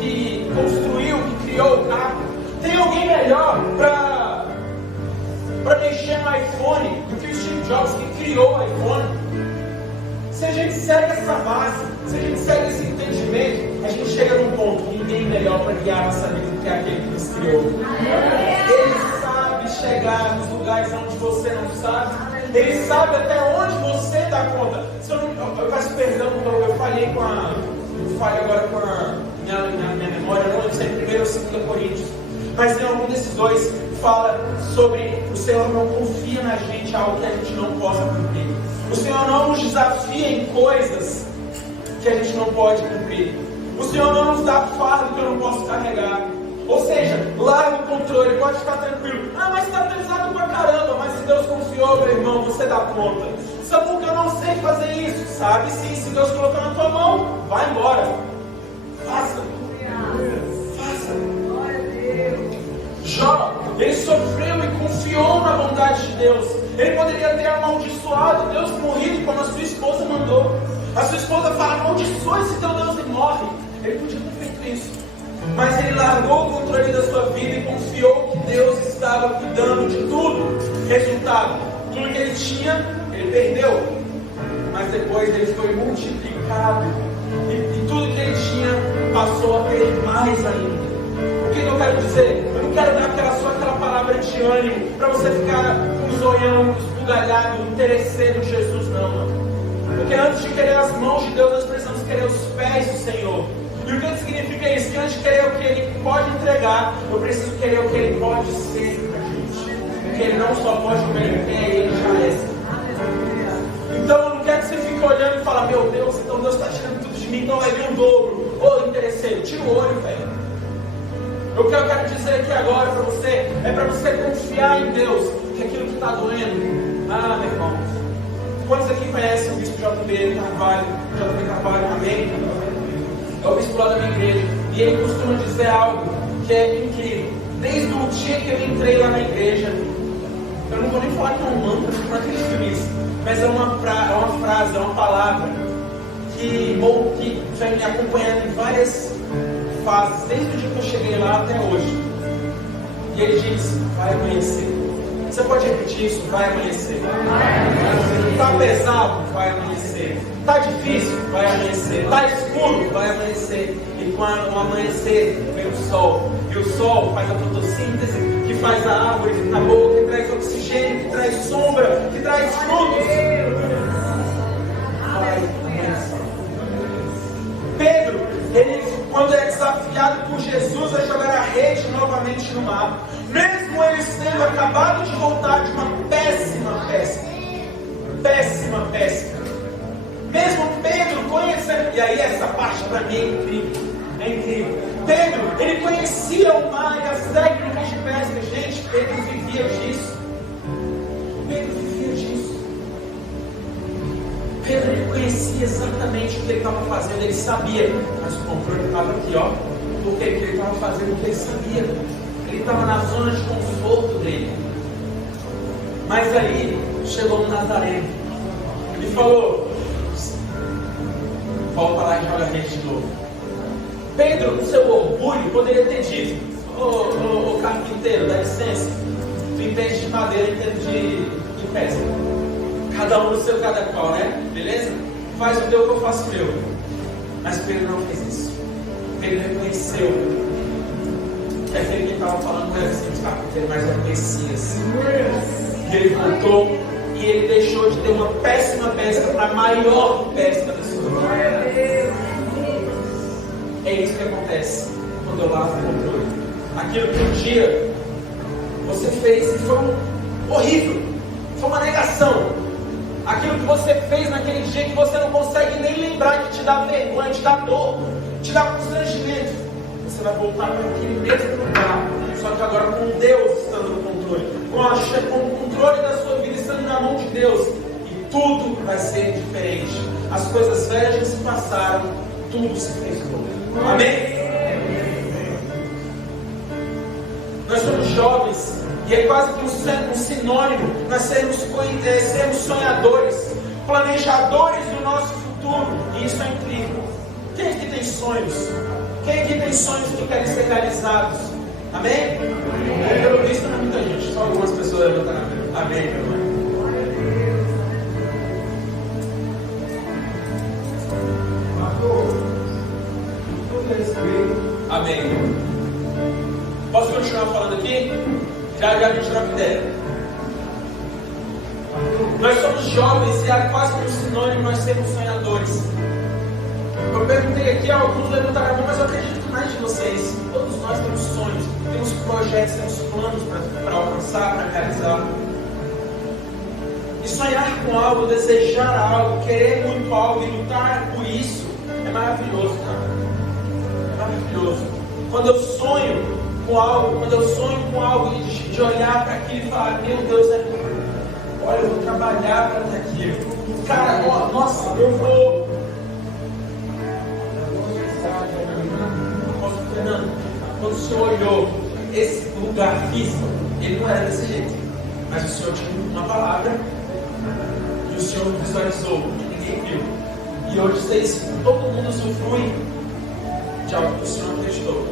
que construiu, que criou o carro? Tem alguém melhor para mexer no iPhone do que o Steve Jobs, que criou o iPhone? Se a gente segue essa base, se a gente segue esse entendimento, a gente chega num ponto, ninguém melhor para guiar a nossa vida do que aquele que nos criou. Ele sabe chegar nos lugares onde você não sabe. Ele sabe até onde você dá conta. Se eu peço perdão, eu falhei agora com a minha memória, não lembro se é 1 ou 2 Coríntios. Mas em algum desses dois fala sobre o Senhor não confia na gente algo que a gente não possa cumprir. O Senhor não nos desafia em coisas que a gente não pode cumprir. O Senhor não nos dá fardo que eu não posso carregar. Ou seja, larga o controle, pode ficar tranquilo. Ah, mas está pesado pra caramba. Mas se Deus confiou, meu irmão, você dá conta. Sabe por que eu não sei fazer isso? Sabe sim, se Deus colocar na tua mão, vai embora. Faça. Jó, ele sofreu e confiou na bondade de Deus. Ele poderia ter amaldiçoado Deus morrido, como a sua esposa mandou. A sua esposa fala: amaldiçoa esse teu Deus e morre. Ele podia ter feito isso, mas ele largou o controle da sua vida e confiou que Deus estava cuidando de tudo. Resultado: tudo que ele tinha, ele perdeu, mas depois ele foi multiplicado, e tudo que ele tinha passou a ter mais ainda. O que eu quero dizer? Eu não quero dar só aquela palavra de ânimo para você ficar com os olhão esbugalhado, interesseiro em Jesus, não, mano. Porque antes de querer as mãos de Deus, nós precisamos querer os pés do Senhor. E o que significa isso? Que antes de querer o que Ele pode entregar, eu preciso querer o que Ele pode ser para a gente. Porque Ele não só pode o que Ele quer, Ele já é. Então eu não quero que você fique olhando e fale: meu Deus, então Deus está tirando tudo de mim, então vai vir um dobro. Ô, interesseiro, tira o olho, velho. O que eu quero dizer aqui agora para você é para você confiar em Deus, que aquilo que está doendo. Ah, meu irmão, quantos aqui conhecem o bispo JB Carvalho? Amém? É o bispo lá da minha igreja, e ele costuma dizer algo que é incrível. Desde o dia que eu entrei lá na igreja, eu não vou nem falar que é um mantra, para acreditar nisso, mas é uma frase, é uma palavra que vem me acompanhando em várias fases, desde o dia que eu cheguei lá até hoje. E ele diz: vai amanhecer. Você pode repetir isso? Vai amanhecer. Está pesado? Vai amanhecer. Está difícil? Vai amanhecer. Está escuro? Vai amanhecer. E quando o amanhecer, vem o sol. E o sol faz a fotossíntese, que faz a árvore ficar boa, que traz oxigênio, que traz sombra, que traz frutos. Vai amanhecer. Pedro, ele, quando é desafiado por Jesus a jogar a rede novamente no mar, mesmo ele tendo acabado de voltar de uma péssima pesca, mesmo Pedro conhecendo, e aí essa parte para mim é incrível, Pedro, ele conhecia o mar e as técnicas de pesca. Gente, Pedro vivia disso. Pedro, ele conhecia exatamente o que ele estava fazendo, ele sabia, mas o controle estava aqui, ó, porque ele estava fazendo o que ele sabia, ele estava na zona de conforto dele. Mas aí chegou um Nazareno e falou: volta lá e joga a rede de novo. Pedro, no seu orgulho, poderia ter dito: ô carpinteiro, dá licença, tu entende de madeira, entende de pesca. Cada um no seu cada qual, né? Beleza? Faz o teu que eu faço o meu. Mas Pedro não fez isso. Pedro reconheceu que aquele que estava falando não era simples carpinteiro, mas era o Messias. E ele voltou e ele deixou de ter uma péssima pesca para a maior pesca da sua vida. É isso que acontece quando eu lavo o controle. Aquilo que um dia você fez e foi horrível, foi uma negação. Aquilo que você fez naquele dia que você não consegue nem lembrar, que te dá vergonha, te dá dor, te dá constrangimento, você vai voltar para aquele mesmo lugar, só que agora com Deus estando no controle, com o controle da sua vida estando na mão de Deus, e tudo vai ser diferente. As coisas velhas já se passaram, tudo se fez novo. Amém? Nós somos jovens, e é quase que um sinônimo nós sermos sonhadores, planejadores do nosso futuro, e isso é incrível. Quem aqui tem sonhos? Quem aqui tem sonhos que querem ser realizados? Amém? Pelo visto não é muita gente, só algumas pessoas levantaram a mão. Amém, meu irmão. Amém. Posso continuar falando aqui? Já a gente troca ideia. Nós somos jovens e é quase um sinônimo nós sermos sonhadores. Eu perguntei aqui, alguns levantaram a mão, mas eu acredito que mais de vocês, todos nós temos sonhos, temos projetos. tiver seus planos para alcançar, para realizar. E sonhar com algo, desejar algo, querer muito algo e lutar por isso é maravilhoso, cara. É maravilhoso. Quando eu sonho com algo de olhar para aquilo e falar, meu Deus, olha, eu vou trabalhar para ter aquilo. Cara, nossa, eu vou. Fernando, quando o Senhor olhou esse lugar físico, ele não era desse jeito, mas o Senhor tinha uma palavra e o Senhor visualizou e ninguém viu. E hoje todo mundo usufrui de algo que o Senhor testou.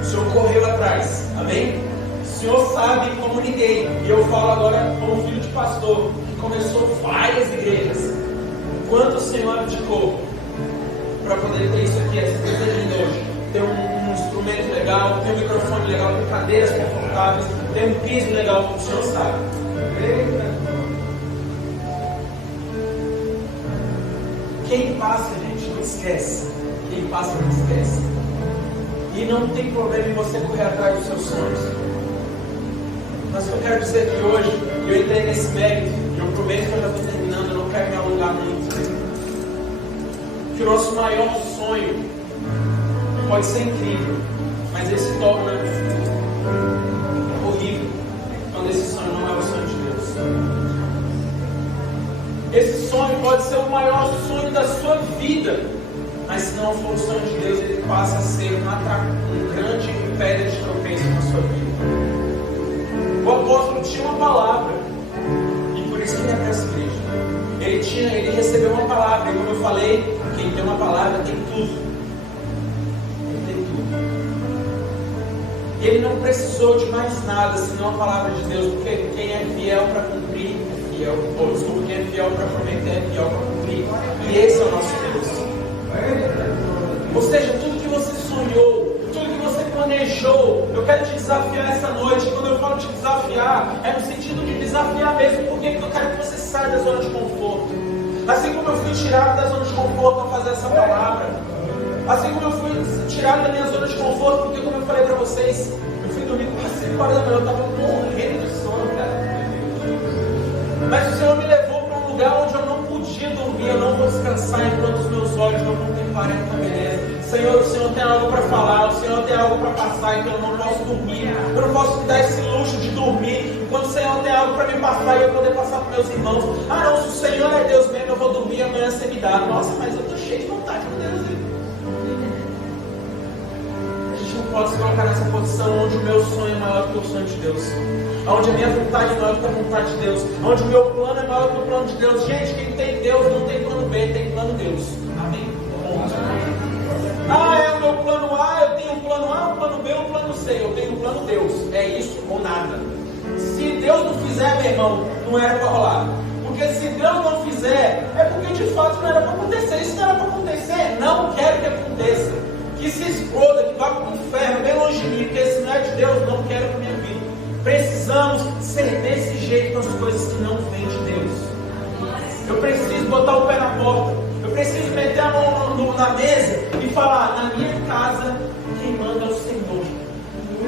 O Senhor correu atrás, amém? O Senhor sabe como ninguém. E eu falo agora como filho de pastor que começou várias igrejas. Quanto o Senhor abdicou para poder ter isso aqui, essa coisa linda hoje? Ter um instrumento legal, ter um microfone legal, ter cadeiras confortáveis, ter um piso legal, como o Senhor sabe. Quem passa, gente, não esquece. Quem passa, não esquece. E não tem problema em você correr atrás dos seus sonhos. Mas eu quero dizer que hoje, eu entrei nesse mérito, e eu prometo que eu já estou terminando, eu não quero me alongar muito. Que o nosso maior sonho pode ser incrível, mas ele se torna horrível quando esse sonho não é o sonho de Deus. Esse sonho pode ser o maior sonho da sua vida, mas se não for o sonho de Deus, ele passa a ser um grande pedra de tropeço na sua vida. O apóstolo tinha uma palavra, e por isso que ele é para essa igreja. Ele recebeu uma palavra, e como eu falei, quem tem uma palavra tem tudo. Ele não precisou de mais nada senão a palavra de Deus, porque quem é fiel para cumprir é fiel. Quem é fiel para prometer é fiel para cumprir. E esse é o nosso Deus. Ou seja, tudo que você sonhou, tudo que você planejou, eu quero te desafiar essa noite. Quando eu falo te desafiar, é no sentido de desafiar mesmo, porque eu quero que você saia da zona de conforto. Assim como eu fui tirado da zona de conforto ao fazer essa palavra, assim como eu fui tirado da minha zona de conforto, porque como eu falei para vocês, eu fui dormir quase 5 horas da manhã, eu estava morrendo de sono, cara. Mas o Senhor me levou para um lugar onde eu não podia dormir, eu não vou descansar enquanto os meus olhos não contemplarem a tua beleza. Senhor, o Senhor tem algo para falar, o Senhor tem algo para passar, então eu não posso dormir, eu não posso me dar esse luxo de dormir, enquanto o Senhor tem algo para me passar e eu poder passar para meus irmãos. Ah não, se o Senhor é Deus mesmo, eu vou dormir, amanhã você me dá. Nossa, mas eu estou cheio de vontade com Deus, hein? Pode se colocar nessa posição onde o meu sonho é maior que o sonho de Deus, onde a minha vontade é maior que a vontade de Deus, onde o meu plano é maior que o plano de Deus. Gente, quem tem Deus não tem plano B, tem plano Deus. Amém? Ah, é o meu plano A, eu tenho um plano A, um plano B, um plano C. Eu tenho um plano Deus. É isso ou nada. Se Deus não fizer, meu irmão, não era para rolar. Porque se Deus não fizer, é porque de fato não era para acontecer. Isso não era para acontecer, não quero que aconteça. Que se exploda, que vá para o inferno, bem longe de mim, porque se não é de Deus, não quero para a minha vida. Precisamos ser desse jeito com as coisas que não vêm de Deus. Eu preciso botar o pé na porta, eu preciso meter a mão na mesa e falar, na minha casa, quem manda é o Senhor.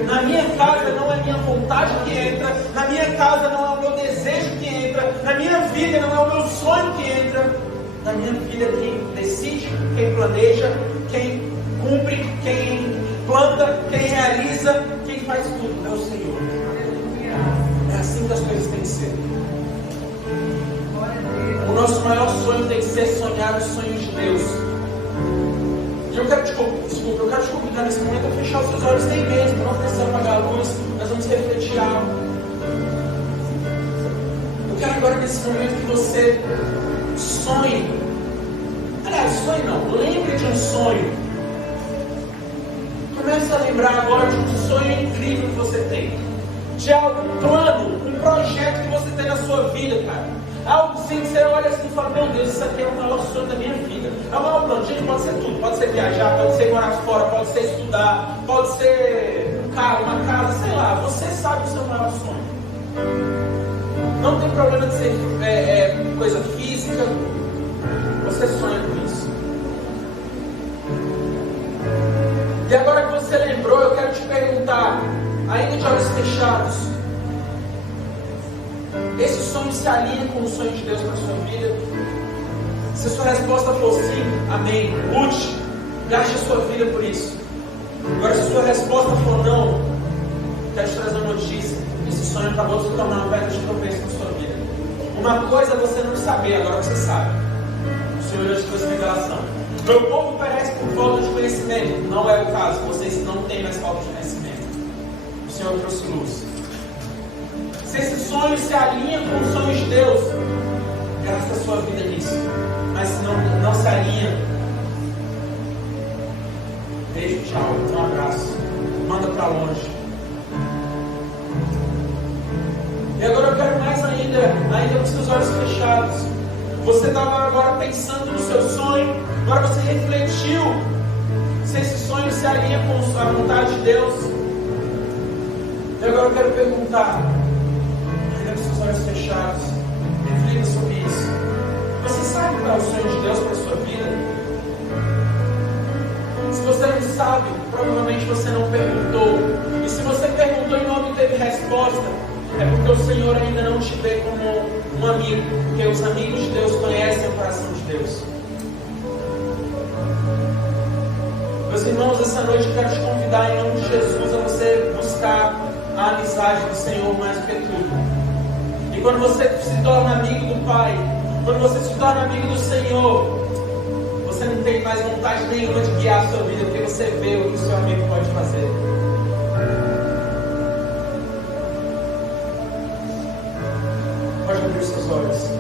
Na minha casa não é minha vontade que entra, na minha casa não é o meu desejo que entra, na minha vida não é o meu sonho que entra. Na minha vida quem decide, quem planeja, quem cumpre, quem planta, quem realiza, quem faz tudo é o Senhor. É assim que as coisas têm que ser. O nosso maior sonho tem que ser sonhar os sonhos de Deus. E eu quero te convidar nesse momento a fechar os seus olhos. Tem mesmo, não precisa apagar a luz, nós vamos refletir algo. Eu quero agora nesse momento que você sonhe. Aliás, sonhe não, lembre de um sonho. Comece a lembrar agora de um sonho incrível que você tem, de algo, um plano, um projeto que você tem na sua vida, cara. Algo assim que você olha assim e fala, meu Deus, isso aqui é o maior sonho da minha vida. É o maior plano. Gente, pode ser tudo, pode ser viajar, pode ser morar fora, pode ser estudar, pode ser um carro, uma casa, sei lá. Você sabe o seu maior sonho. Não tem problema de ser coisa física. Você sonha com isso. E agora que você lembrou, eu quero te perguntar, ainda de olhos fechados. Esse sonho se alinha com o sonho de Deus para a sua vida? Se a sua resposta for sim, amém, lute, gaste a sua vida por isso. Agora, se a sua resposta for não, quero te trazer uma notícia. Esse sonho acabou de se tornar uma pedra de tropeço na sua vida. Uma coisa é você não saber, agora você sabe. O Senhor já te trouxe revelação. Meu povo perece por falta de conhecimento. Não é o caso, vocês não têm mais falta de conhecimento. O Senhor trouxe luz. Se esse sonho se alinha com os sonhos de Deus, gasta a sua vida nisso. Mas se não se alinha, beijo, tchau, um abraço, manda para longe. E agora eu quero mais ainda com seus olhos fechados. Você estava agora pensando no seu sonho, agora você refletiu se esse sonho se alinha com a vontade de Deus. E agora eu quero perguntar, ainda com seus olhos fechados, reflita sobre isso. Você sabe qual é o sonho de Deus para a sua vida? Se você não sabe, provavelmente você não perguntou. E se você perguntou e não teve resposta, é porque o Senhor ainda não te vê como um amigo. Porque os amigos de Deus conhecem o coração de Deus. Meus irmãos, essa noite eu quero te convidar em nome de Jesus a você buscar a amizade do Senhor mais do que tudo. E quando você se torna amigo do Pai, quando você se torna amigo do Senhor, você não tem mais vontade nenhuma de guiar a sua vida, porque você vê o que o seu amigo pode fazer. Pode abrir os seus olhos.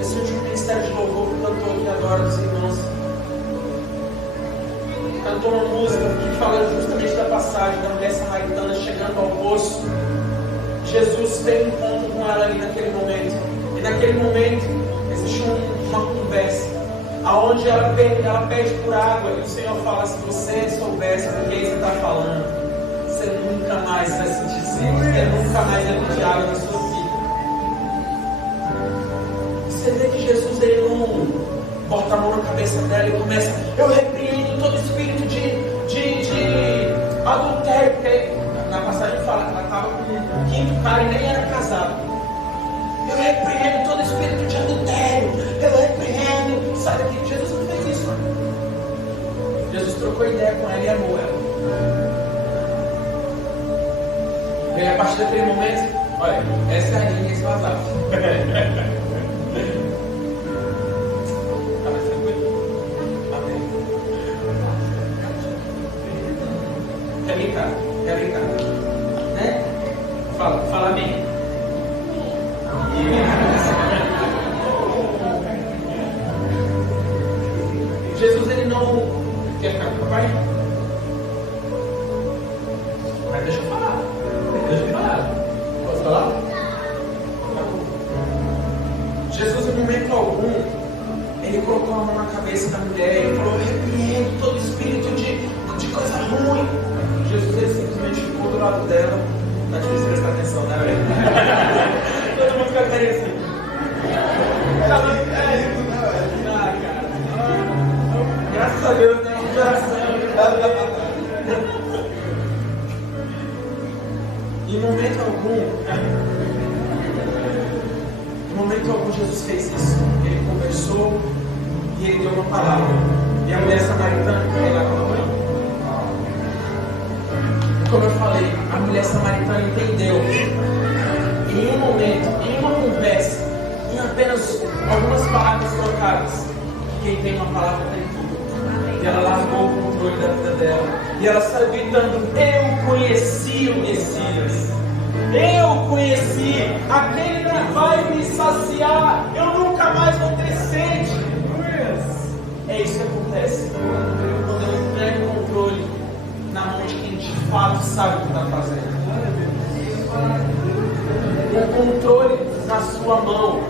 Esse último ministério de louvor que cantou aqui agora dos irmãos, cantou uma música que fala justamente da passagem da mulher samaritana chegando ao poço. Jesus teve um encontro com ela ali naquele momento. E naquele momento existe uma conversa aonde ela pede por água e o Senhor fala: se você soubesse com quem você está falando, você nunca mais vai sentir sede, você nunca mais vai pedir água na sua vida. Você vê que Jesus ele não bota a mão na cabeça dela e começa: eu repreendo todo espírito de adultério, porque na passagem fala que ela estava com o quinto cara e nem era casado. Eu repreendo todo espírito de adultério, eu repreendo, sai daqui. Jesus não fez isso, mano. Jesus trocou ideia com ela e amou ela. E a partir daquele momento, olha, essa é a linha que vazava. Tá mais tranquilo? Amém. Quer brincar? Quer brincar? Né? Fala amém. Jesus ele não quer ficar com o papai. Mas deixa eu falar. Posso falar? Jesus, em momento algum, ele colocou a mão na cabeça da mulher e falou: eu repreendo todo espírito de coisa ruim. Jesus ele simplesmente ficou do lado dela. Tá difícil prestar atenção, né, velho? Todo mundo fica assim. Graças a Deus, né? Em momento algum, Jesus fez isso. Ele conversou e ele deu uma palavra. E a mulher samaritana carregava a mão. Como eu falei, a mulher samaritana entendeu. Em um momento, em uma conversa, em apenas algumas palavras trocadas, quem tem uma palavra tem tudo. E ela largou o controle da vida dela. E ela saiu gritando: eu conheci o Messias. Eu conheci aquele que vai me saciar. Eu nunca mais vou ter sede. É isso que acontece quando eu entrego o controle na mão de quem de fato sabe o que está fazendo. O controle na sua mão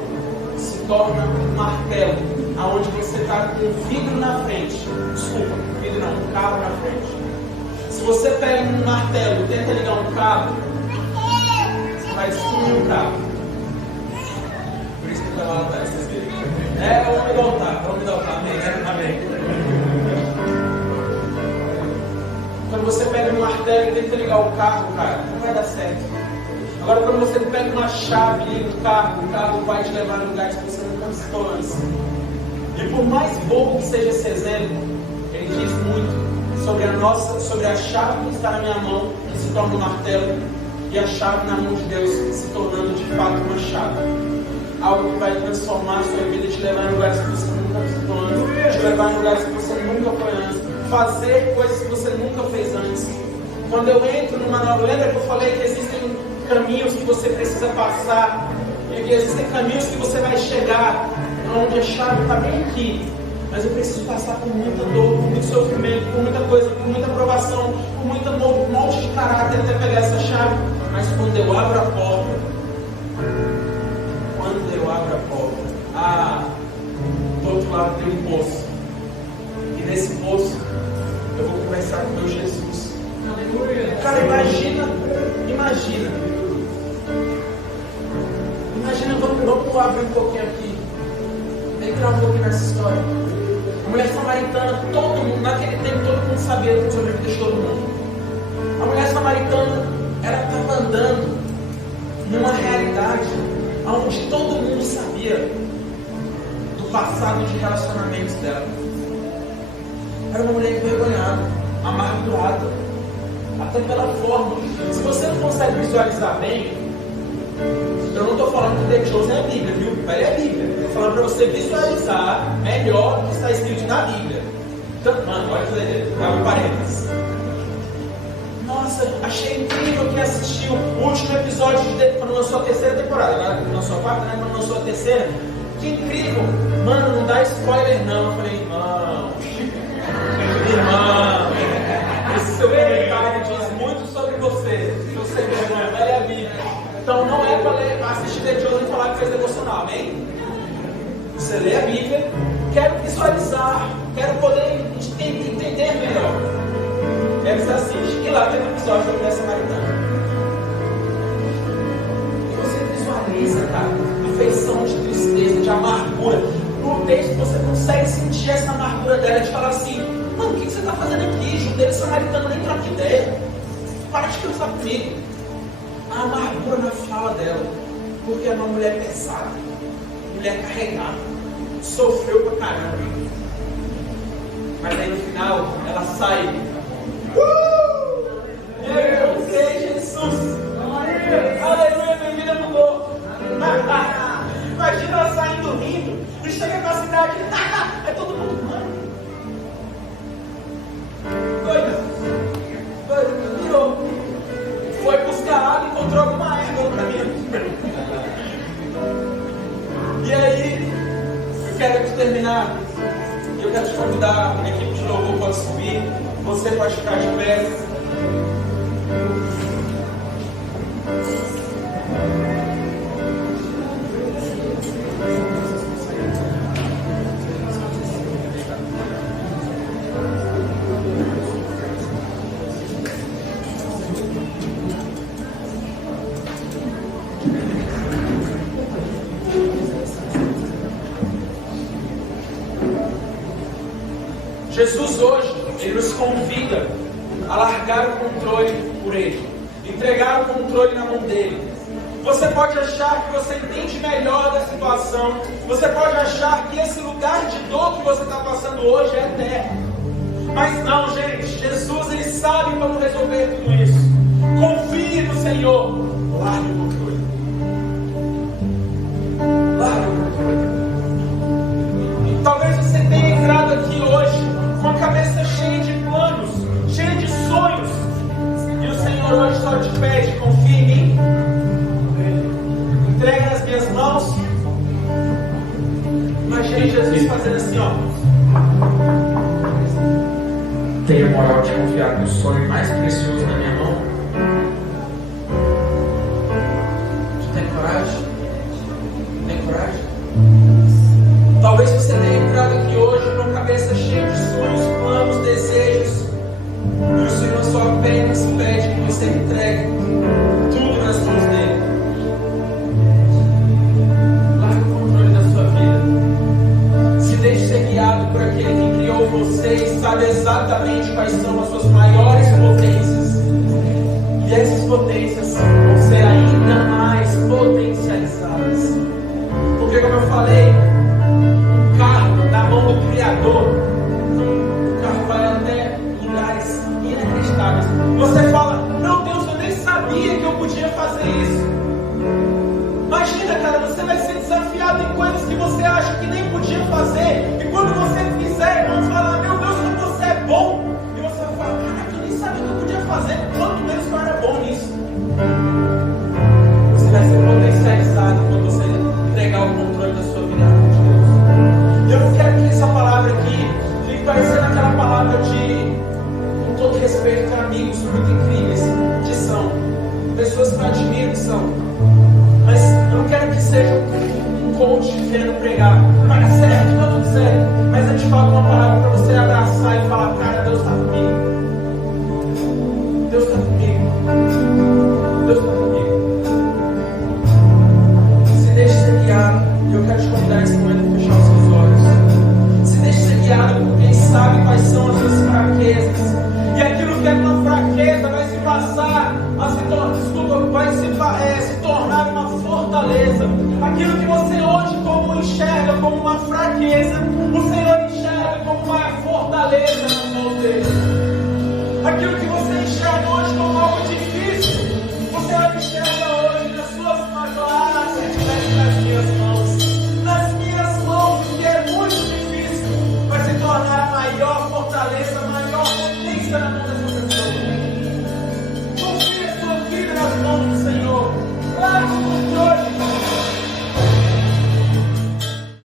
se torna um martelo, aonde você está com um vidro na frente. Desculpa, vidro não, um carro na frente. Se você pega um martelo e tenta ligar um carro, você vai destruir o carro. Por isso que eu estava lá atrás, vocês viram? Vamos me dar o carro, amém, né? Amém. você pega um martelo e tenta ligar o carro, cara, não vai dar certo. Agora, quando você pega uma chave e liga o carro vai te levar a lugares que você nunca visitou antes. E por mais bobo que seja esse exemplo, ele diz muito sobre a chave que está na minha mão, que se torna um martelo, e a chave na mão de Deus se tornando de fato uma chave. Algo que vai transformar a sua vida, te levar em lugares que você nunca visitou antes, te levar em lugares que você nunca foi antes, fazer coisas que você nunca fez antes. Quando eu entro numa nova, lembra que eu falei que existem caminhos que você precisa passar, e existem caminhos que você vai chegar, onde a chave está bem aqui, mas eu preciso passar por muita dor, por muito sofrimento, por muita coisa, por muita provação, por muito monte de caráter até pegar essa chave. Mas quando eu abro a porta, do outro lado tem um poço, e nesse poço eu vou conversar com meu Jesus. Cara, imagina, vamos abrir um pouquinho aqui, entrar um pouquinho nessa história. A mulher samaritana, todo mundo, naquele tempo todo mundo sabia sobre a vida de todo mundo. A mulher samaritana, ela estava andando numa realidade onde todo mundo sabia do passado de relacionamentos dela. Era uma mulher envergonhada, amargurada, até pela forma. Se você não consegue visualizar bem, eu não estou falando que The Chosen é a Bíblia, viu? Mas é a Bíblia. Estou falando para você visualizar melhor o que está escrito na Bíblia. Então, mano, olha que abre parênteses. Nossa, achei incrível quem assistiu o último episódio quando lançou a terceira temporada. Agora lançou a quarta, né? Quando lançou a terceira. Que incrível! Mano, não dá spoiler não. Eu falei, irmão, esse seu comentário diz muito sobre você. Você vergonha, vai ler a Bíblia. Então não é para assistir The Chosen e falar que fez devocional, amém? Você lê a Bíblia, quero visualizar, quero poder entender melhor. Quero que você assiste. E lá tem um episódio da mulher samaritana. E você visualiza, cara, afeição de tristeza, de amargura. No texto você consegue sentir essa amargura dela, de falar assim, mano, o que você está fazendo aqui? Judeu e samaritano nem troca ideia. Para de pensar comigo. A amargura na fala dela, porque é uma mulher pesada, mulher carregada, sofreu pra caramba. Mas aí no final ela sai. Eu sei, Jesus! Aleluia, minha vida mudou. Imagina ela saindo rindo e chega na cidade, é todo mundo mano. Doido, virou. Foi buscar água e encontrou alguma erva no caminho. E aí, eu quero terminar. Eu quero te convidar, a equipe de louvor pode subir, você pode ficar de pé. Jesus hoje, Ele nos convida a largar o controle por Ele, entregar o controle na mão dEle. Você pode achar que você entende melhor da situação, você pode achar que esse lugar de dor que você está passando hoje é eterno. Mas não, gente, Jesus Ele sabe como resolver tudo isso. Confie no Senhor, largue o controle. Largue o controle. E talvez você tenha entrado aqui hoje com a cabeça cheia de planos, cheia de sonhos, e o Senhor hoje só te pede, confia em mim, entrega nas minhas mãos. Imagine Jesus fazendo assim, ó. Tenho moral de confiar no sonho mais precioso na minha mão? Você tem coragem? Tem coragem? Talvez você tenha entrado aqui hoje com a cabeça cheia de sonhos, planos, desejos, e o Senhor só apenas pede que você entregue tudo nas mãos dEle. Largue o controle da sua vida. Se deixe ser guiado por aquele que criou você e sabe exatamente quais são as suas maiores potências. E essas potências vão ser ainda mais potencializadas. Porque, como eu falei, um carro na mão do Criador, o carro vai até lugares inacreditáveis. Você fala, meu Deus, eu nem sabia que eu podia fazer isso. Imagina, cara, você vai ser desafiado em coisas que você acha que nem podia fazer. E quando você fizer, irmãos, falar, meu Deus, como você é bom. E você vai falar, caraca, eu nem sabia que eu podia fazer. Quanto menos eu era bom nisso. Você vai ser potencializado quando você entregar o controle da sua vida na mão de Deus. E eu não quero que essa palavra aqui fique parecendo aquela palavra de, com todo respeito, para amigos muito incríveis, que são pessoas que eu admiro, que são. Mas eu não quero que seja um coach querendo pregar. Vai dar certo, tá tudo certo. Mas eu te falo uma palavra para você abraçar e falar, cara, Deus está comigo. Deus está comigo. Deus está comigo. Se deixe ser guiado. E eu quero te convidar nesse momento a fechar os seus olhos. Se deixe ser guiado por quem sabe quais são as suas fraquezas. E aquilo que é uma fraqueza vai se passar a se tornar uma fortaleza. Aquilo que você hoje como enxerga como uma fraqueza, o Senhor enxerga como uma fortaleza nas mãos dele. Aquilo que você enxerga hoje como algo difícil, o Senhor enxerga hoje nas suas mãos. Ah, se estivesse nas minhas mãos. Nas minhas mãos, que é muito difícil, vai se tornar a maior fortaleza, a maior potência na mão